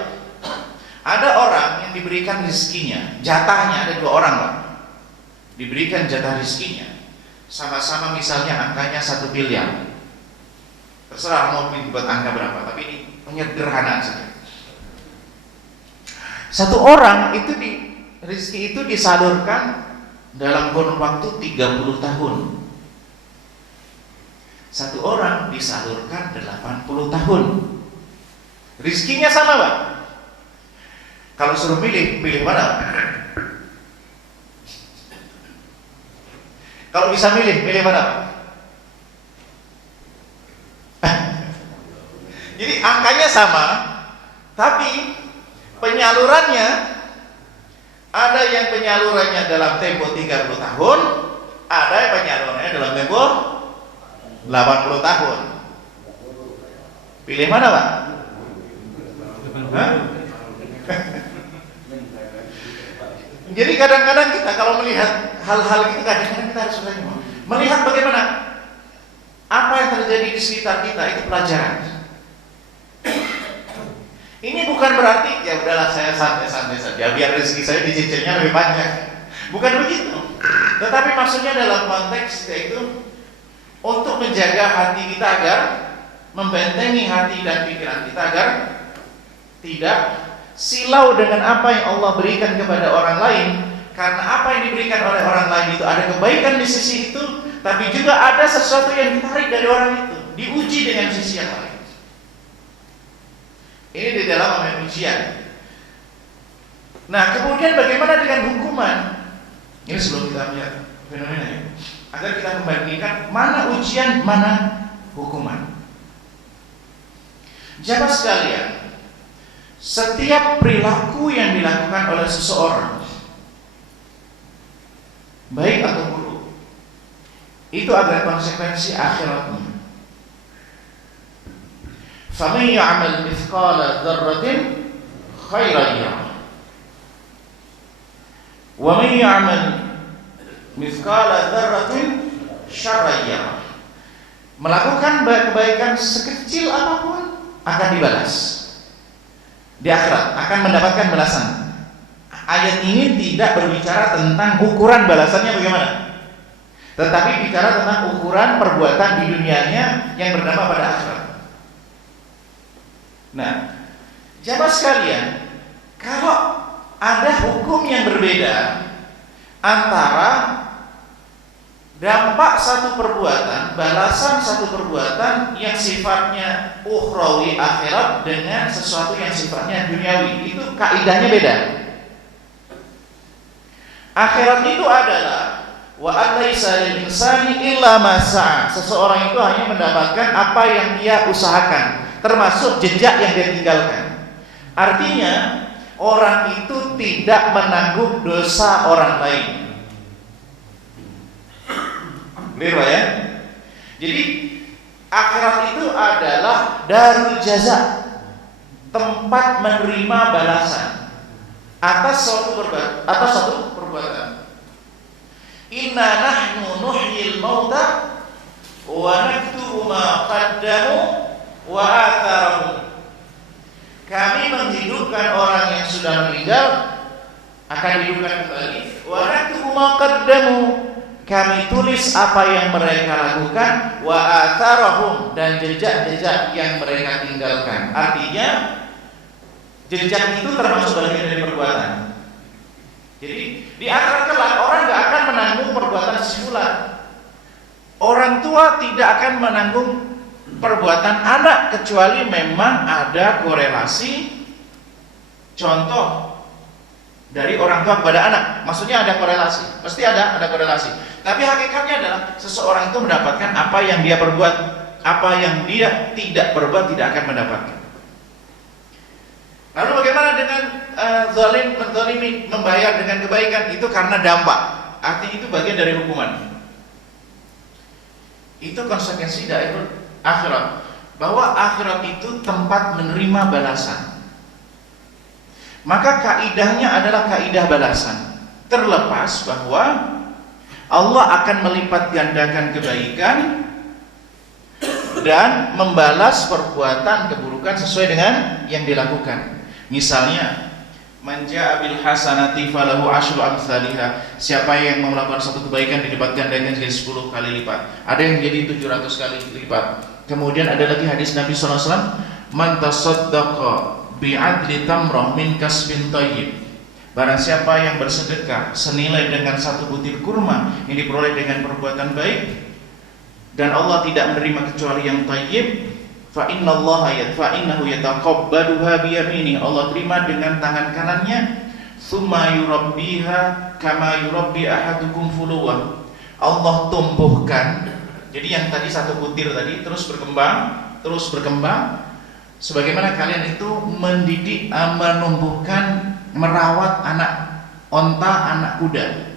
Ada orang yang diberikan rezekinya, jatahnya ada 2 orang, Pak. Diberikan jatah rezekinya, sama-sama misalnya angkanya 1 miliar. Terserah mau dibuat angka berapa, tapi ini penyederhanaan saja. Satu orang itu rezeki itu disalurkan dalam kurun waktu 30 tahun. Satu orang disalurkan 80 tahun. Rezekinya sama, Pak. Kalau suruh pilih mana? Kalau bisa pilih mana? Jadi angkanya sama, tapi penyalurannya ada yang penyalurannya dalam tempo 30 tahun, ada yang penyalurannya dalam tempo 80 tahun. Pilih mana, Pak? Hah? Jadi kadang-kadang kita kalau melihat hal-hal itu, kadang-kadang kita harus melihat bagaimana apa yang terjadi di sekitar kita, itu pelajaran. Ini bukan berarti ya udahlah saya santai-santai saja biar rezeki saya dicicilnya lebih banyak. Bukan begitu. Tetapi maksudnya dalam konteks yaitu untuk menjaga hati kita agar membentengi hati dan pikiran kita agar tidak silau dengan apa yang Allah berikan kepada orang lain, karena apa yang diberikan oleh orang lain itu ada kebaikan di sisi itu, tapi juga ada sesuatu yang ditarik dari orang itu, diuji dengan sisi yang lain. Ini di dalam namanya ujian. Nah, kemudian bagaimana dengan hukuman? Ini sebelum kita melihat fenomena ya, agar kita membandingkan mana ujian, mana hukuman. Jamaah sekalian, setiap perilaku yang dilakukan oleh seseorang, baik atau buruk, itu ada konsekuensi akhiratnya. فَمَنْ يَعْمَلْ مِثْقَالَ ذَرَّةٍ خَيْرًا يَرَهُ وَمَنْ يَعْمَلْ مِثْقَالَ ذَرَّةٍ شَرًّا يَرَهُ. Melakukan kebaikan sekecil apapun akan dibalas di akhirat, akan mendapatkan balasan. Ayat ini tidak berbicara tentang ukuran balasannya bagaimana, tetapi bicara tentang ukuran perbuatan di dunianya yang berdampak pada akhirat. Nah, jamaah sekalian, kalau ada hukum yang berbeda antara dampak satu perbuatan, balasan satu perbuatan yang sifatnya ukhrawi akhirat dengan sesuatu yang sifatnya duniawi, itu kaidahnya beda. Akhirat itu adalah wa alaysa lil insani illa ma sa'a. Seseorang itu hanya mendapatkan apa yang dia usahakan, termasuk jejak yang dia tinggalkan. Artinya orang itu tidak menanggung dosa orang lain. Clear ya? Jadi akhirat itu adalah darul jaza, tempat menerima balasan atas suatu perbuatan. Inna nahnu nuhyil mauta wa naktubu ma qaddamu wa atharahum. Kami menghidupkan orang yang sudah meninggal, akan dihidupkan kembali. Wa naktubu ma qaddamu. Kami tulis apa yang mereka lakukan, wa atharahum, dan jejak-jejak yang mereka tinggalkan. Artinya jejak itu termasuk bagian dari perbuatan. Jadi di akhirat kelak orang nggak akan menanggung perbuatan simpulan. Orang tua tidak akan menanggung perbuatan anak kecuali memang ada korelasi. Contoh dari orang tua kepada anak, maksudnya ada korelasi, pasti ada korelasi. Tapi hakikatnya adalah seseorang itu mendapatkan apa yang dia perbuat, apa yang dia tidak perbuat tidak akan mendapatkan. Lalu bagaimana dengan zalim menzalimi, membayar dengan kebaikan? Itu karena dampak. Artinya itu bagian dari hukuman. Itu konsekuensi dari akhirat. Bahwa akhirat itu tempat menerima balasan. Maka kaidahnya adalah kaidah balasan. Terlepas bahwa Allah akan melipat gandakan kebaikan dan membalas perbuatan keburukan sesuai dengan yang dilakukan. Misalnya, manja bil hasanati falahu asyru amsalihha. Siapa yang melakukan satu kebaikan dilipat gandakan jadi 10 kali lipat. Ada yang jadi 700 kali lipat. Kemudian ada lagi hadis Nabi sallallahu alaihi wasallam, man tasaddaqa bi'adli tamrah min kasbin thayyib. Barang siapa yang bersedekah senilai dengan 1 butir kurma yang diperoleh dengan perbuatan baik dan Allah tidak menerima kecuali yang thayyib, fa innahu yataqabbaluha bi yaminihi. Allah terima dengan tangan kanannya. Tsumma yurabbiha kama yurabbi ahadukum fuluwa. Allah tumbuhkan. Jadi yang tadi 1 butir tadi terus berkembang sebagaimana kalian itu mendidik, menumbuhkan, merawat anak onta, anak kuda.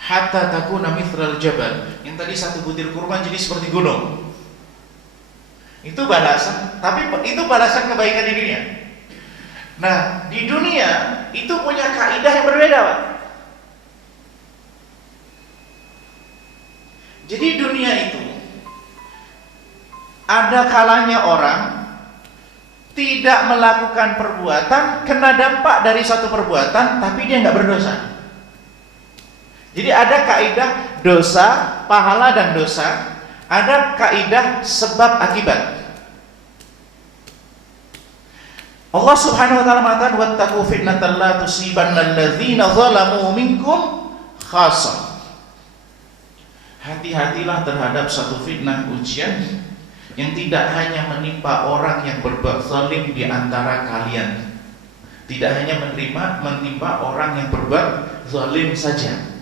Hatta takuna mithral jabal. Yang tadi 1 butir kurma jadi seperti gunung. Itu balasan, tapi itu balasan kebaikan di dunia. Nah, di dunia itu punya kaidah yang berbeda, Pak. Jadi dunia itu ada kalanya orang tidak melakukan perbuatan, kena dampak dari suatu perbuatan, tapi dia nggak berdosa. Jadi ada kaidah dosa, pahala dan dosa. Ada kaidah sebab akibat. Allah Subhanahu wa taala mengatakan wattaqu fitnatan la tusibanna alladzina zalamu minkum khassah. Hati-hatilah terhadap satu fitnah, ujian yang tidak hanya menimpa orang yang berbuat zalim di antara kalian. Tidak hanya menimpa orang yang berbuat zalim saja.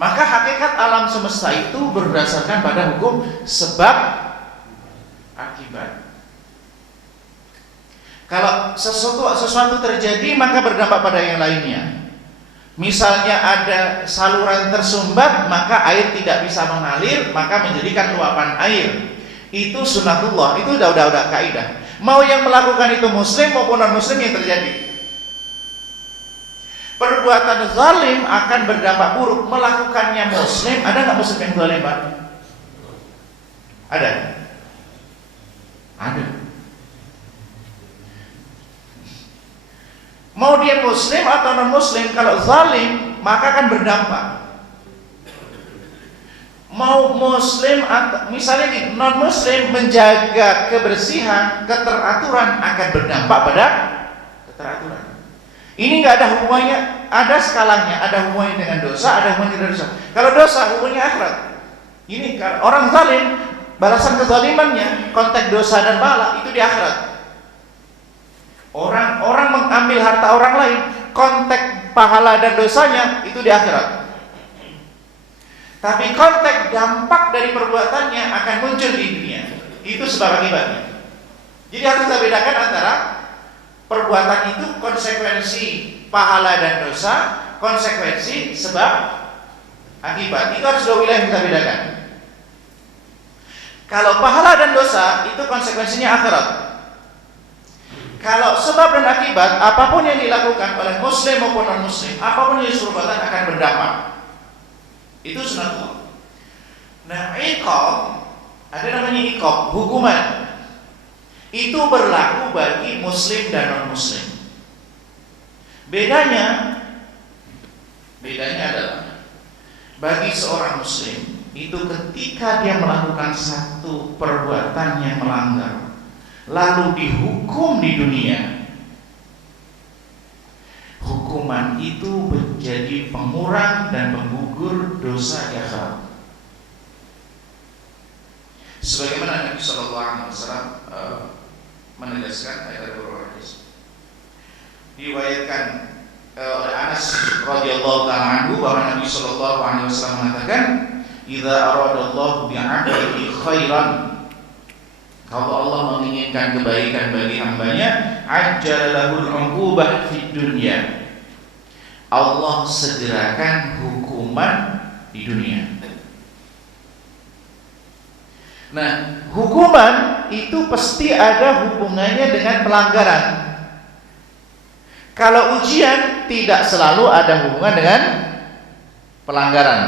Maka hakikat alam semesta itu berdasarkan pada hukum sebab akibat. Kalau sesuatu terjadi maka berdampak pada yang lainnya. Misalnya ada saluran tersumbat, maka air tidak bisa mengalir, maka menjadikan luapan air. Itu sunnatullah, itu udah kaidah. Mau yang melakukan itu muslim maupun non muslim yang terjadi. Perbuatan zalim akan berdampak buruk. Melakukannya muslim, ada nggak muslim yang zalim, Pak? Ada. Mau dia muslim atau non muslim, kalau zalim maka akan berdampak. Mau muslim atau misalnya non muslim menjaga kebersihan, keteraturan akan berdampak pada keteraturan. Ini nggak ada hubungannya, ada skalanya, ada hubungannya dengan dosa, ada hubungannya dengan dosa. Kalau dosa hubungannya akhirat. Ini orang zalim, balasan kezalimannya, konteks dosa dan pahala itu di akhirat. Orang mengambil harta orang lain, konteks pahala dan dosanya itu di akhirat. Tapi konteks dampak dari perbuatannya akan muncul di dunia. Itu sebab akibatnya. Jadi harus kita bedakan antara perbuatan itu konsekuensi pahala dan dosa, konsekuensi sebab akibat. Itu harus dua wilayah yang kita bedakan. Kalau pahala dan dosa itu konsekuensinya akhirat. Kalau sebab dan akibat, apapun yang dilakukan oleh muslim maupun non-muslim, apapun yang perbuatan akan berdampak. Itu sunatullah. Nah, iqab, ada namanya iqab, hukuman. Itu berlaku bagi muslim dan non-muslim. Bedanya adalah bagi seorang muslim itu ketika dia melakukan satu perbuatan yang melanggar lalu dihukum di dunia, hukuman itu menjadi pengurang dan penggugur dosa di akhirat. Sebagaimana Nabi Shallallahu Alaihi Wasallam menegaskan ayat beberapa hadis. Diriwayatkan oleh Anas radhiyallahu taala anhu bahwa Nabi Shallallahu Alaihi Wasallam mengatakan, "Idza aradallahu bi'abdihi khairan." Kalau Allah menginginkan kebaikan bagi hambanya, ajjalahu al-'uqubah fid dunya. Allah segerakan hukuman di dunia. Nah, hukuman itu pasti ada hubungannya dengan pelanggaran. Kalau ujian tidak selalu ada hubungan dengan pelanggaran.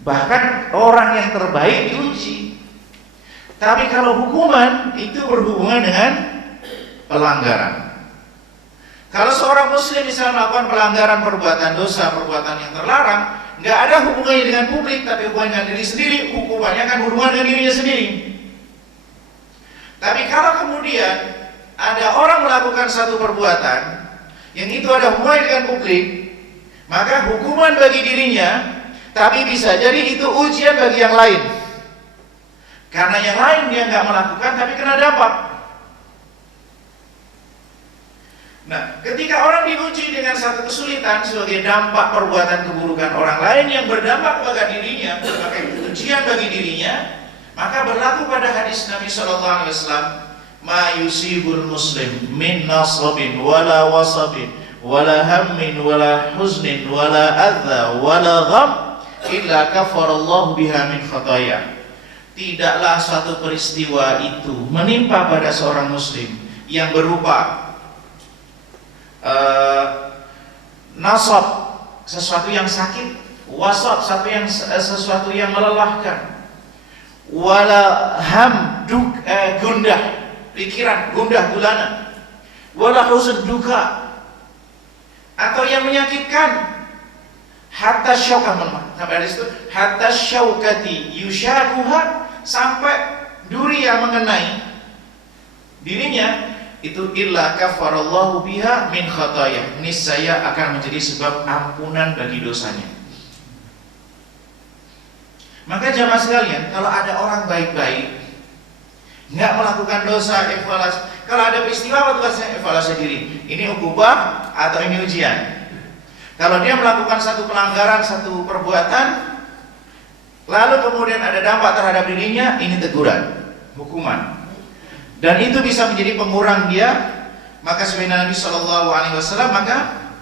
Bahkan orang yang terbaik diuji. Tapi kalau hukuman itu berhubungan dengan pelanggaran. Kalau seorang muslim misalnya melakukan pelanggaran, perbuatan dosa, perbuatan yang terlarang, nggak ada hubungannya dengan publik, tapi hubungannya dengan diri sendiri, hukumannya akan berhubungan dengan dirinya sendiri. Tapi kalau kemudian ada orang melakukan satu perbuatan yang itu ada hubungannya dengan publik, maka hukuman bagi dirinya, tapi bisa jadi itu ujian bagi yang lain. Karena yang lain dia nggak melakukan tapi kena dampak. Nah, ketika orang diuji dengan satu kesulitan sebagai dampak perbuatan keburukan orang lain yang berdampak pada dirinya, sebagai ujian bagi dirinya, maka berlaku pada hadis Nabi Shallallahu Alaihi Wasallam, "Ma yusibul muslim min nasabin wala wasabin wala hammin wala huznin wala adza wala gham illa kafarallahu biha min khataya." Tidaklah suatu peristiwa itu menimpa pada seorang muslim yang berupa nasab, sesuatu yang sakit, wasab, sesuatu yang melelahkan, wala ham, gundah pikiran, gundah gulana, wala huzn, duka, atau yang menyakitkan, hatta syaukah, sampai di situ, hatta syaukati yushakuha, sampai duri yang mengenai dirinya, itu illa kafarallahu biha min khataya, niscaya akan menjadi sebab ampunan bagi dosanya. Maka jamaah sekalian, kalau ada orang baik-baik nggak melakukan dosa, evaluasi. Kalau ada peristiwa apa tugasnya? Evaluasi diri. Ini ukubah atau ini ujian? Kalau dia melakukan satu pelanggaran, satu perbuatan, lalu kemudian ada dampak terhadap dirinya, ini teguran, hukuman. Dan itu bisa menjadi pengurang dia. Maka sebenarnya Nabi Shallallahu Alaihi Wasallam, maka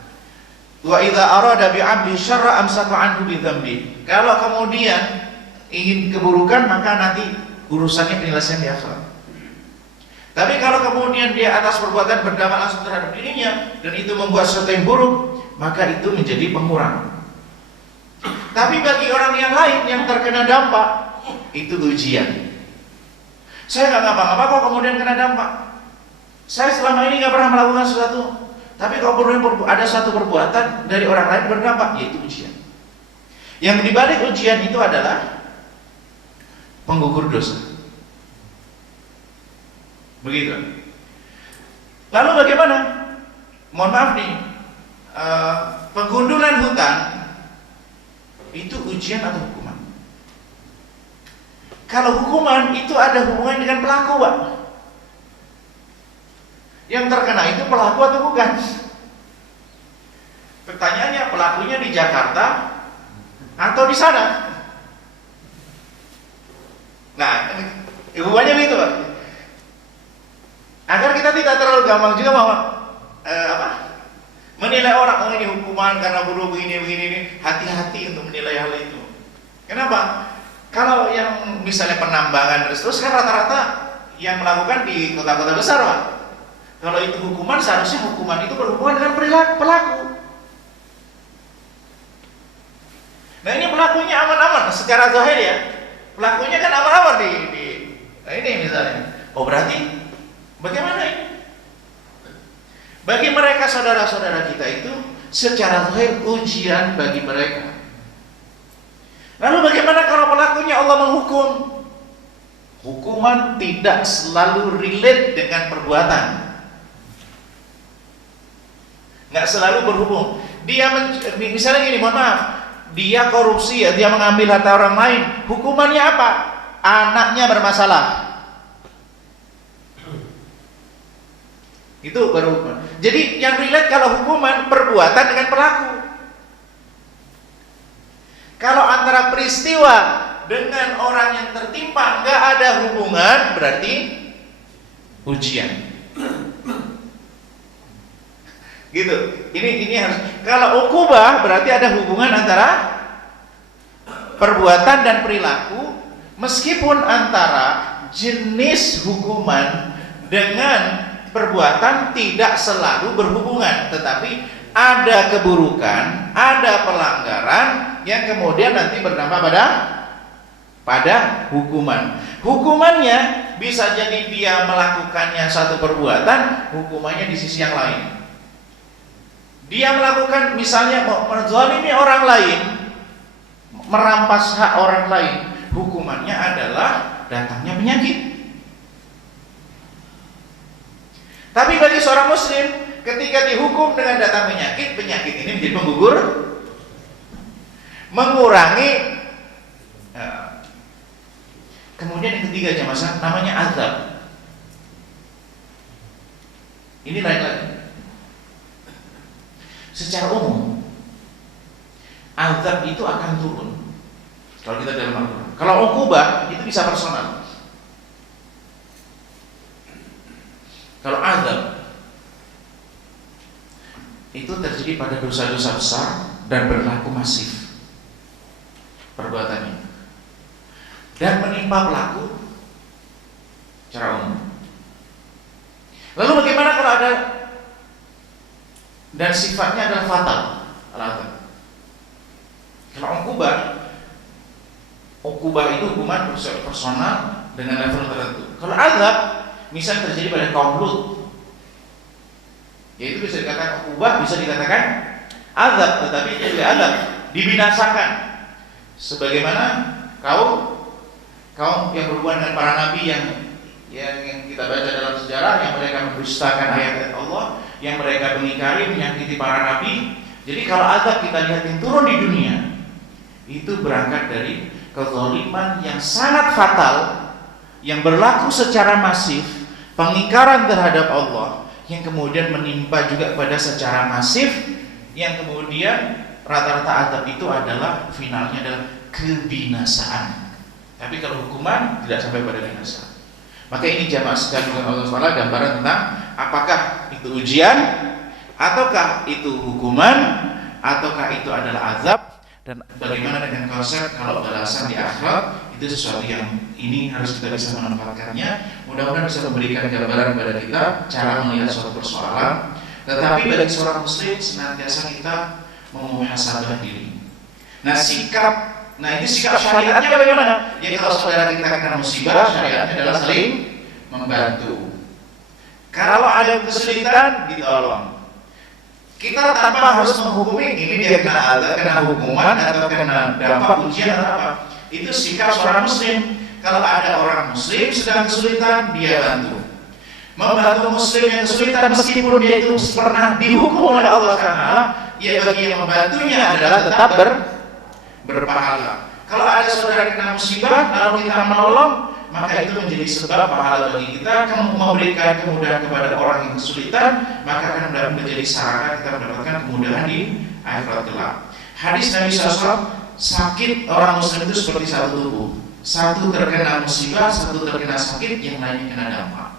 wa idza arada bi 'abdi syarra amsaka 'anhu bi dzambi. Kalau kemudian ingin keburukan, maka nanti urusannya penyelesaian di akhirat. Tapi kalau kemudian dia atas perbuatan berdampak langsung terhadap dirinya dan itu membuat sesuatu yang buruk, maka itu menjadi pengurang. Tapi bagi orang yang lain yang terkena dampak, itu ujian. Saya nggak ngapa-ngapa kok kemudian kena dampak. Saya selama ini nggak pernah melakukan sesuatu, tapi kalau kemudian ada satu perbuatan dari orang lain berdampak, yaitu ujian. Yang dibalik ujian itu adalah penggugur dosa. Begitu. Lalu bagaimana? Mohon maaf nih, penggundulan hutan itu ujian atau hukuman? Kalau hukuman itu ada hubungan dengan pelaku, Pak. Yang terkena itu pelaku atau bukan? Pertanyaannya, pelakunya di Jakarta atau di sana? Nah, hubungannya begitu, Pak. Agar kita tidak terlalu gampang juga menilai orang, ini hukuman karena bunuh begini. Hati-hati untuk menilai hal itu. Kenapa? Kalau yang misalnya penambangan terus kan rata-rata yang melakukan di kota-kota besar, Pak. Kalau itu hukuman, seharusnya hukuman itu berhubungan dengan pelaku. Nah, ini pelakunya aman-aman secara zahir ya. Pelakunya kan aman-aman nah ini misalnya. Oh, berarti bagaimana ini? Bagi mereka saudara-saudara kita itu secara zahir ujian bagi mereka. Lalu bagaimana kalau pelakunya Allah menghukum? Hukuman tidak selalu relate dengan perbuatan. Nggak selalu berhubung. Misalnya gini, mohon maaf, dia korupsi ya, dia mengambil harta orang lain. Hukumannya apa? Anaknya bermasalah. Itu baru hukuman. Jadi yang relate kalau hukuman perbuatan dengan pelaku. Kalau antara peristiwa dengan orang yang tertimpa nggak ada hubungan, berarti ujian. Gitu. Ini harus. Kalau ukubah berarti ada hubungan antara perbuatan dan perilaku, meskipun antara jenis hukuman dengan perbuatan tidak selalu berhubungan, tetapi ada keburukan, ada pelanggaran yang kemudian nanti berdampak pada hukuman. Hukumannya bisa jadi dia melakukannya satu perbuatan, hukumannya di sisi yang lain. Dia melakukan misalnya menzalimi orang lain, merampas hak orang lain, hukumannya adalah datangnya penyakit. Tapi bagi seorang muslim, ketika dihukum dengan datang penyakit ini menjadi penggugur, mengurangi. Kemudian yang ketiga jamaah, namanya azab. Ini lain lagi. Secara umum, azab itu akan turun kalau kita dalam Al-Quran. Kalau ukubah itu bisa personal. Kalau azab itu terjadi pada dosa-dosa besar dan berlaku masif perbuatannya dan menimpa pelaku secara umum. Lalu bagaimana kalau ada dan sifatnya adalah fatal? Kalau ukubah itu hukuman personal dengan level tertentu. Kalau azab misalnya terjadi pada kaum Lut, yaitu bisa dikatakan ukubah, bisa dikatakan azab, tetapi itu juga azab, dibinasakan. Sebagaimana kaum yang berhubungan dengan para nabi yang kita baca dalam sejarah, yang mereka mendustakan ayat Allah, yang mereka mengingkari, menyakiti para nabi. Jadi kalau azab kita lihat yang turun di dunia, itu berangkat dari kezaliman yang sangat fatal, yang berlaku secara masif, pengingkaran terhadap Allah, yang kemudian menimpa juga pada secara masif, yang kemudian rata-rata azab itu adalah finalnya adalah kebinasaan. Tapi kalau hukuman tidak sampai pada binasa. Maka ini jamaah sekalian Allah SWT gambaran tentang apakah itu ujian, ataukah itu hukuman, ataukah itu adalah azab, dan bagaimana dengan konsep kalau balasan di akhirat. Itu sesuatu yang ini harus kita bisa memanfaatkannya. Mudah-mudahan bisa memberikan gambaran pada kita cara melihat suatu persoalan. Tetapi bagi seorang muslim senantiasa kita memuhasabah diri. Nah ini sikap syariatnya bagaimana? Ya kalau saudara kita kena musibah, syariatnya adalah saling membantu. Kalau ada kesulitan, ditolong. Kita tanpa harus menghukumi ini dia kena hukuman atau kena dampak ujian atau apa. Itu sikap seorang muslim. Kalau ada orang muslim sedang kesulitan, dia bantu. Membantu muslim yang kesulitan meskipun dia itu pernah dihukum oleh Allah Taala, ya bagi yang membantunya adalah tetap berpahala. Kalau ada saudara kena musibah lalu kita menolong, maka itu menjadi sebab pahala bagi kita. Memberikan kemudahan kepada orang yang kesulitan, maka akan menjadi sarana kita mendapatkan kemudahan di akhirat kelak. Hadis Nabi SAW, sakit orang muslim itu seperti satu tubuh. Satu terkena musibah, satu terkena sakit, yang lainnya kena dampak.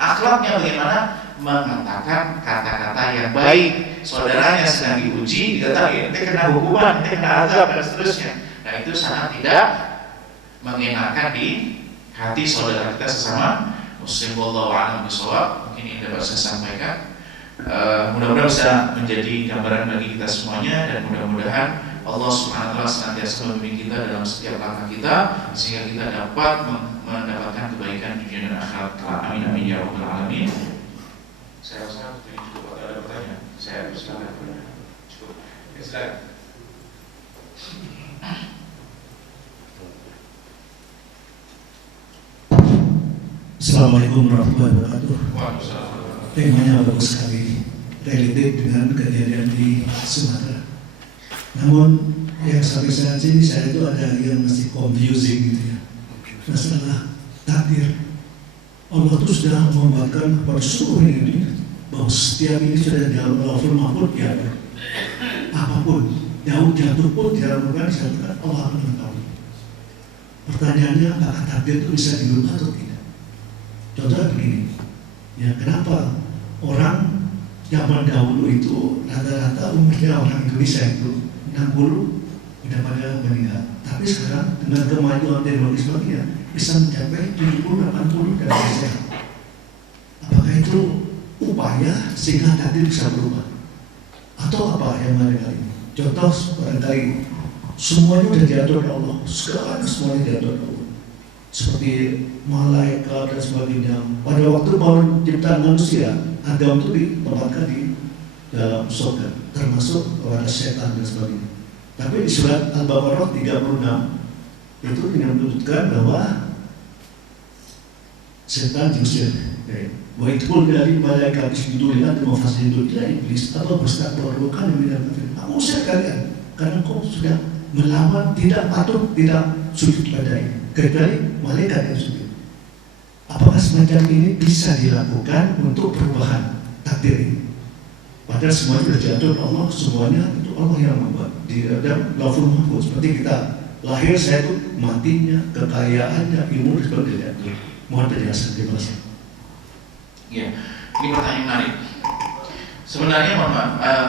Akhlaknya bagaimana? Mengatakan kata-kata yang baik. Saudaranya sedang diuji, dikatakan dia kena hukuman, dia kena azab dan seterusnya. Nah itu sangat tidak mengenakan di hati saudara kita sesama muslim. Wallahu a'lam bishawab. Mungkin ini dapat saya sampaikan. Mudah-mudahan bisa menjadi gambaran bagi kita semuanya, dan mudah-mudahan Allah Subhanahu wa taala senantiasa membimbing kita dalam setiap langkah kita sehingga kita dapat mendapatkan kebaikan di dunia dan akhirat. Amin amin ya rabbal alamin. Saya rasa ini cukup. Ada pertanyaan? Saya silakan. Cukup. Silakan. Assalamualaikum warahmatullahi wabarakatuh. Temanya bagus sekali, related dengan kejadian di Sumatera. Namun yang sampai saat ini saya itu ada yang masih confusing gitu ya. Masalah takdir. Allah itu sudah membuatkan pada seluruh ini bahwa setiap ini sudah di dalam Lauhul Mahfuz ya. Apapun jauh jatuh pun dilakukan disatukan Allah akan mengetahui. Pertanyaannya, apakah takdir itu bisa dirubah atau tidak? Contohnya begini, ya kenapa orang zaman dahulu itu rata-rata umurnya orang Indonesia itu 60 sudah pada meninggal. Tapi sekarang dengan kemajuan teknologi sebagainya bisa mencapai 70, 80 dan sehat. Apakah itu upaya sehingga takdir bisa berubah? Atau apa yang ada kali ini? Contoh barangkali semuanya sudah diatur oleh Allah, semuanya diatur oleh Allah. Seperti malaikat dan sebagainya. Pada waktu mau ciptaan manusia, Adam itu ditempatkan di dalam surga, termasuk kepada setan dan sebagainya. Tapi di surat Al-Baqarah 36 itu tidak menyebutkan bahwa setan diusir. Wa itu dari malaikat itu lihat mufasir itu dari iblis apa berstakbar bukan yang tidak. Aku usir kalian karena kau sudah melawan, tidak patuh, tidak sujud padanya. Kecuali malaikat yang sujud. Apakah semacam ini bisa dilakukan untuk perubahan takdir ini? Padahal semuanya sudah diatur Allah, semuanya itu Allah yang membuat di dalam Lauhul Mahfuz. Seperti kita lahir, saya itu matinya, kekayaannya, ilmu dan sebagainya. Mohon penjelasan, terima kasih. Ya, ini pertanyaan menarik. Sebenarnya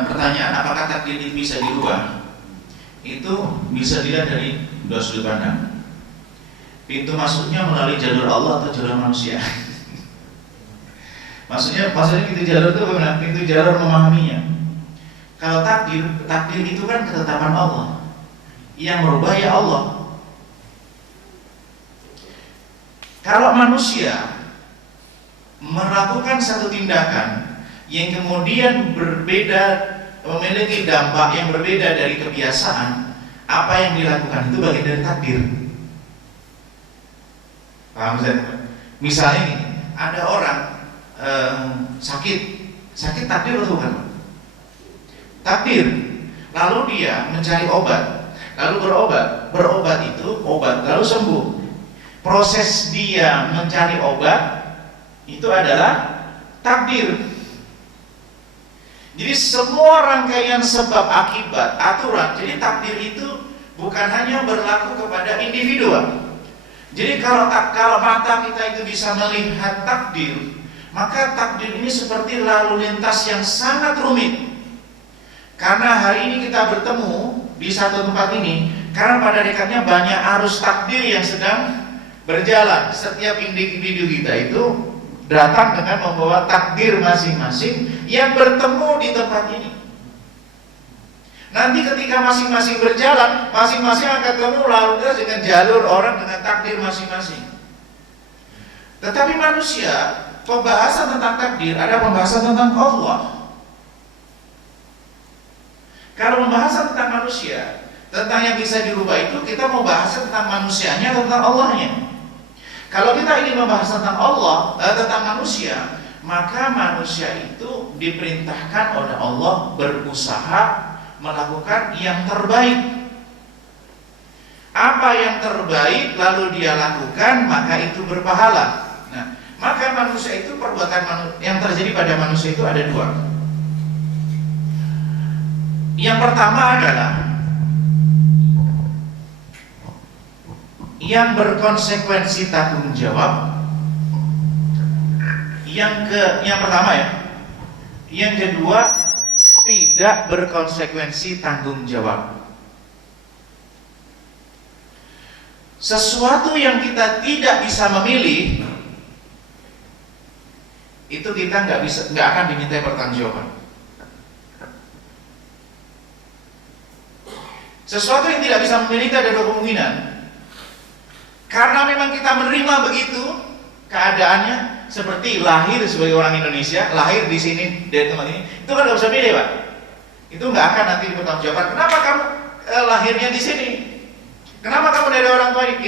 pertanyaan apakah takdir ini bisa dirubah? Itu bisa dilihat dari dua sudut pandang. Pintu masuknya melalui jalur Allah atau jalur manusia. Maksudnya pintu jalur itu bagaimana? Pintu jalur memahaminya. Kalau takdir itu kan ketetapan Allah. Yang merubah ya Allah. Kalau manusia melakukan satu tindakan yang kemudian berbeda, memiliki dampak yang berbeda dari kebiasaan, apa yang dilakukan itu bagian dari takdir. Paham saya? Misalnya ini, ada orang sakit takdir atau bukan? Takdir. Lalu dia mencari obat, lalu berobat itu obat, lalu sembuh. Proses dia mencari obat itu adalah takdir. Jadi semua rangkaian sebab akibat aturan. Jadi takdir itu bukan hanya berlaku kepada individu. Jadi kalau mata kita itu bisa melihat takdir, maka takdir ini seperti lalu lintas yang sangat rumit. Karena hari ini kita bertemu di satu tempat ini, karena pada dekatnya banyak arus takdir yang sedang berjalan. Setiap individu kita itu datang dengan membawa takdir masing-masing yang bertemu di tempat ini. Nanti ketika masing-masing berjalan, masing-masing akan ketemu lalu lintas dengan jalur orang dengan takdir masing-masing. Tetapi manusia, pembahasan tentang takdir ada pembahasan tentang Allah. Kalau pembahasan tentang manusia, tentang yang bisa dirubah itu, kita mau bahas tentang manusianya, tentang Allahnya. Kalau kita ingin membahas tentang Allah, tentang manusia, maka manusia itu diperintahkan oleh Allah berusaha melakukan yang terbaik. Apa yang terbaik lalu dia lakukan, maka itu berpahala. Nah, maka manusia itu perbuatan yang terjadi pada manusia itu ada dua. Yang pertama adalah yang berkonsekuensi tanggung jawab. Yang pertama ya. Yang kedua, tidak berkonsekuensi tanggung jawab. Sesuatu yang kita tidak bisa memilih, itu kita nggak akan dimintai pertanggungjawaban. Sesuatu yang tidak bisa memilih itu ada dua kemungkinan. Karena memang kita menerima begitu keadaannya, seperti lahir sebagai orang Indonesia, lahir di sini dari tempat ini, itu kan nggak bisa milih, Pak. Itu nggak akan nanti dipertanggungjawabkan. Kenapa kamu lahirnya di sini? Kenapa kamu dari orang tua ini?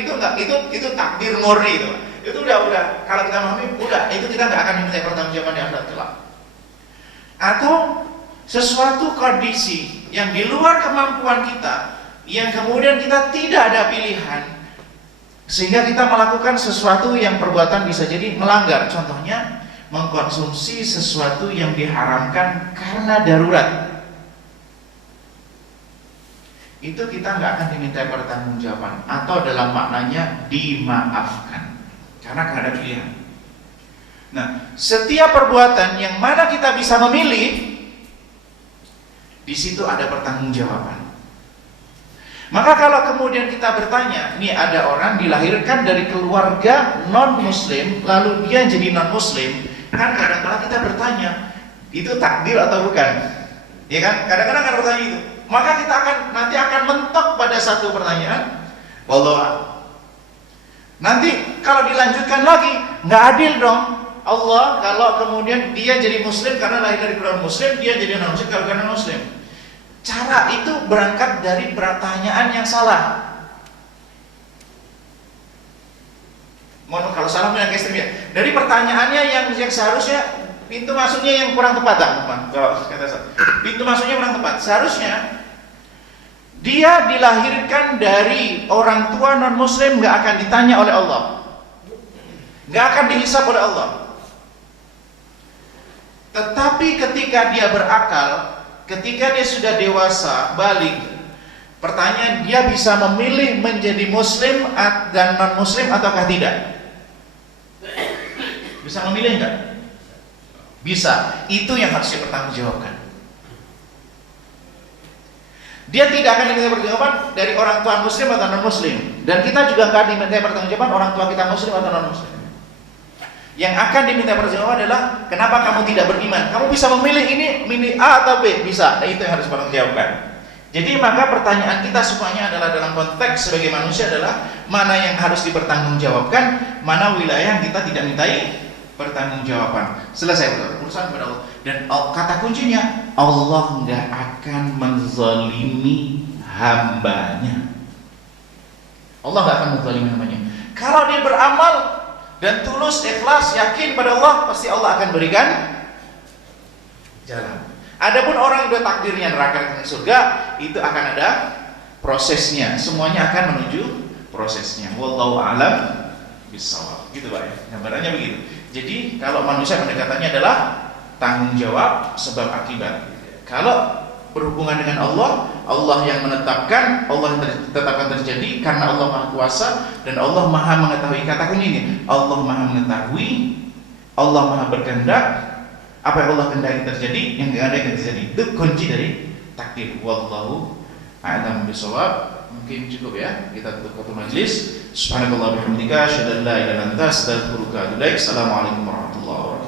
Itu takdir murni itu. Itu udah kalau kita memahami, itu kita nggak akan diminta pertanggungjawaban di akhirat kelak. Atau sesuatu kondisi yang di luar kemampuan kita, yang kemudian kita tidak ada pilihan, sehingga kita melakukan sesuatu yang perbuatan bisa jadi melanggar. Contohnya mengkonsumsi sesuatu yang diharamkan karena darurat. Itu kita nggak akan diminta pertanggungjawaban, atau dalam maknanya dimaafkan karena nggak ada pilihan. Nah, setiap perbuatan yang mana kita bisa memilih, di situ ada pertanggungjawaban. Maka kalau kemudian kita bertanya, ini ada orang dilahirkan dari keluarga non-muslim, lalu dia jadi non-muslim, kan kadang-kadang kita bertanya, itu takdir atau bukan? Ya kan? Kadang-kadang kan bertanya itu. Maka kita nanti akan mentok pada satu pertanyaan. Wallahu. Nanti kalau dilanjutkan lagi, nggak adil dong. Allah kalau kemudian dia jadi muslim karena lahir dari keluarga muslim, dia jadi non-muslim karena muslim. Cara itu berangkat dari pertanyaan yang salah. Mohon kalau salah yang ekstrim ya. Dari pertanyaannya yang seharusnya pintu masuknya yang kurang tepat, kalau kata saya. Pintu masuknya kurang tepat. Seharusnya dia dilahirkan dari orang tua non muslim, nggak akan ditanya oleh Allah, nggak akan dihisab oleh Allah. Tetapi ketika dia berakal, ketika dia sudah dewasa, balik, pertanyaan dia bisa memilih menjadi muslim dan non muslim ataukah tidak? Bisa memilih enggak? Bisa. Itu yang harus dipertanggungjawabkan. Dia tidak akan diminta pertanggungjawaban dari orang tua muslim atau non muslim, dan kita juga nggak diminta pertanggungjawaban orang tua kita muslim atau non muslim. Yang akan diminta pertanggungjawaban adalah kenapa kamu tidak beriman? Kamu bisa memilih ini, milih A atau B, bisa. Nah, itu yang harus dipertanggungjawabkan. Jadi maka pertanyaan kita semuanya adalah dalam konteks sebagai manusia adalah mana yang harus dipertanggungjawabkan, mana wilayah yang kita tidak mintai pertanggungjawaban. Selesai urusan kepada Allah. Dan kata kuncinya, Allah nggak akan menzalimi hambanya. Allah nggak akan menzalimi hambanya. Kalau dia beramal dan tulus, ikhlas, yakin pada Allah, pasti Allah akan berikan jalan. Adapun orang yang sudah takdirnya neraka dan surga, itu akan ada prosesnya. Semuanya akan menuju prosesnya. Wallahu a'lam bishawab. Gitu Pak ya. Gambarannya begitu. Jadi kalau manusia pendekatannya adalah tanggung jawab sebab akibat. Kalau berhubungan dengan Allah, Allah yang menetapkan, Allah yang tetapkan terjadi karena Allah Maha Kuasa dan Allah Maha mengetahui. Kata kunci ini, Allah Maha mengetahui, Allah Maha berkehendak, apa yang Allah kehendaki terjadi, yang tidak ada yang terjadi. Itu kunci dari takdir. Wallahu a'lam bishawab. Mungkin cukup ya, kita tutup waktu majlis. Subhanakallah bihamdika, asyhadu an la ilaha illa anta, astaghfiruka wa atubu ilaik. Assalamualaikum warahmatullahi wabarakatuh.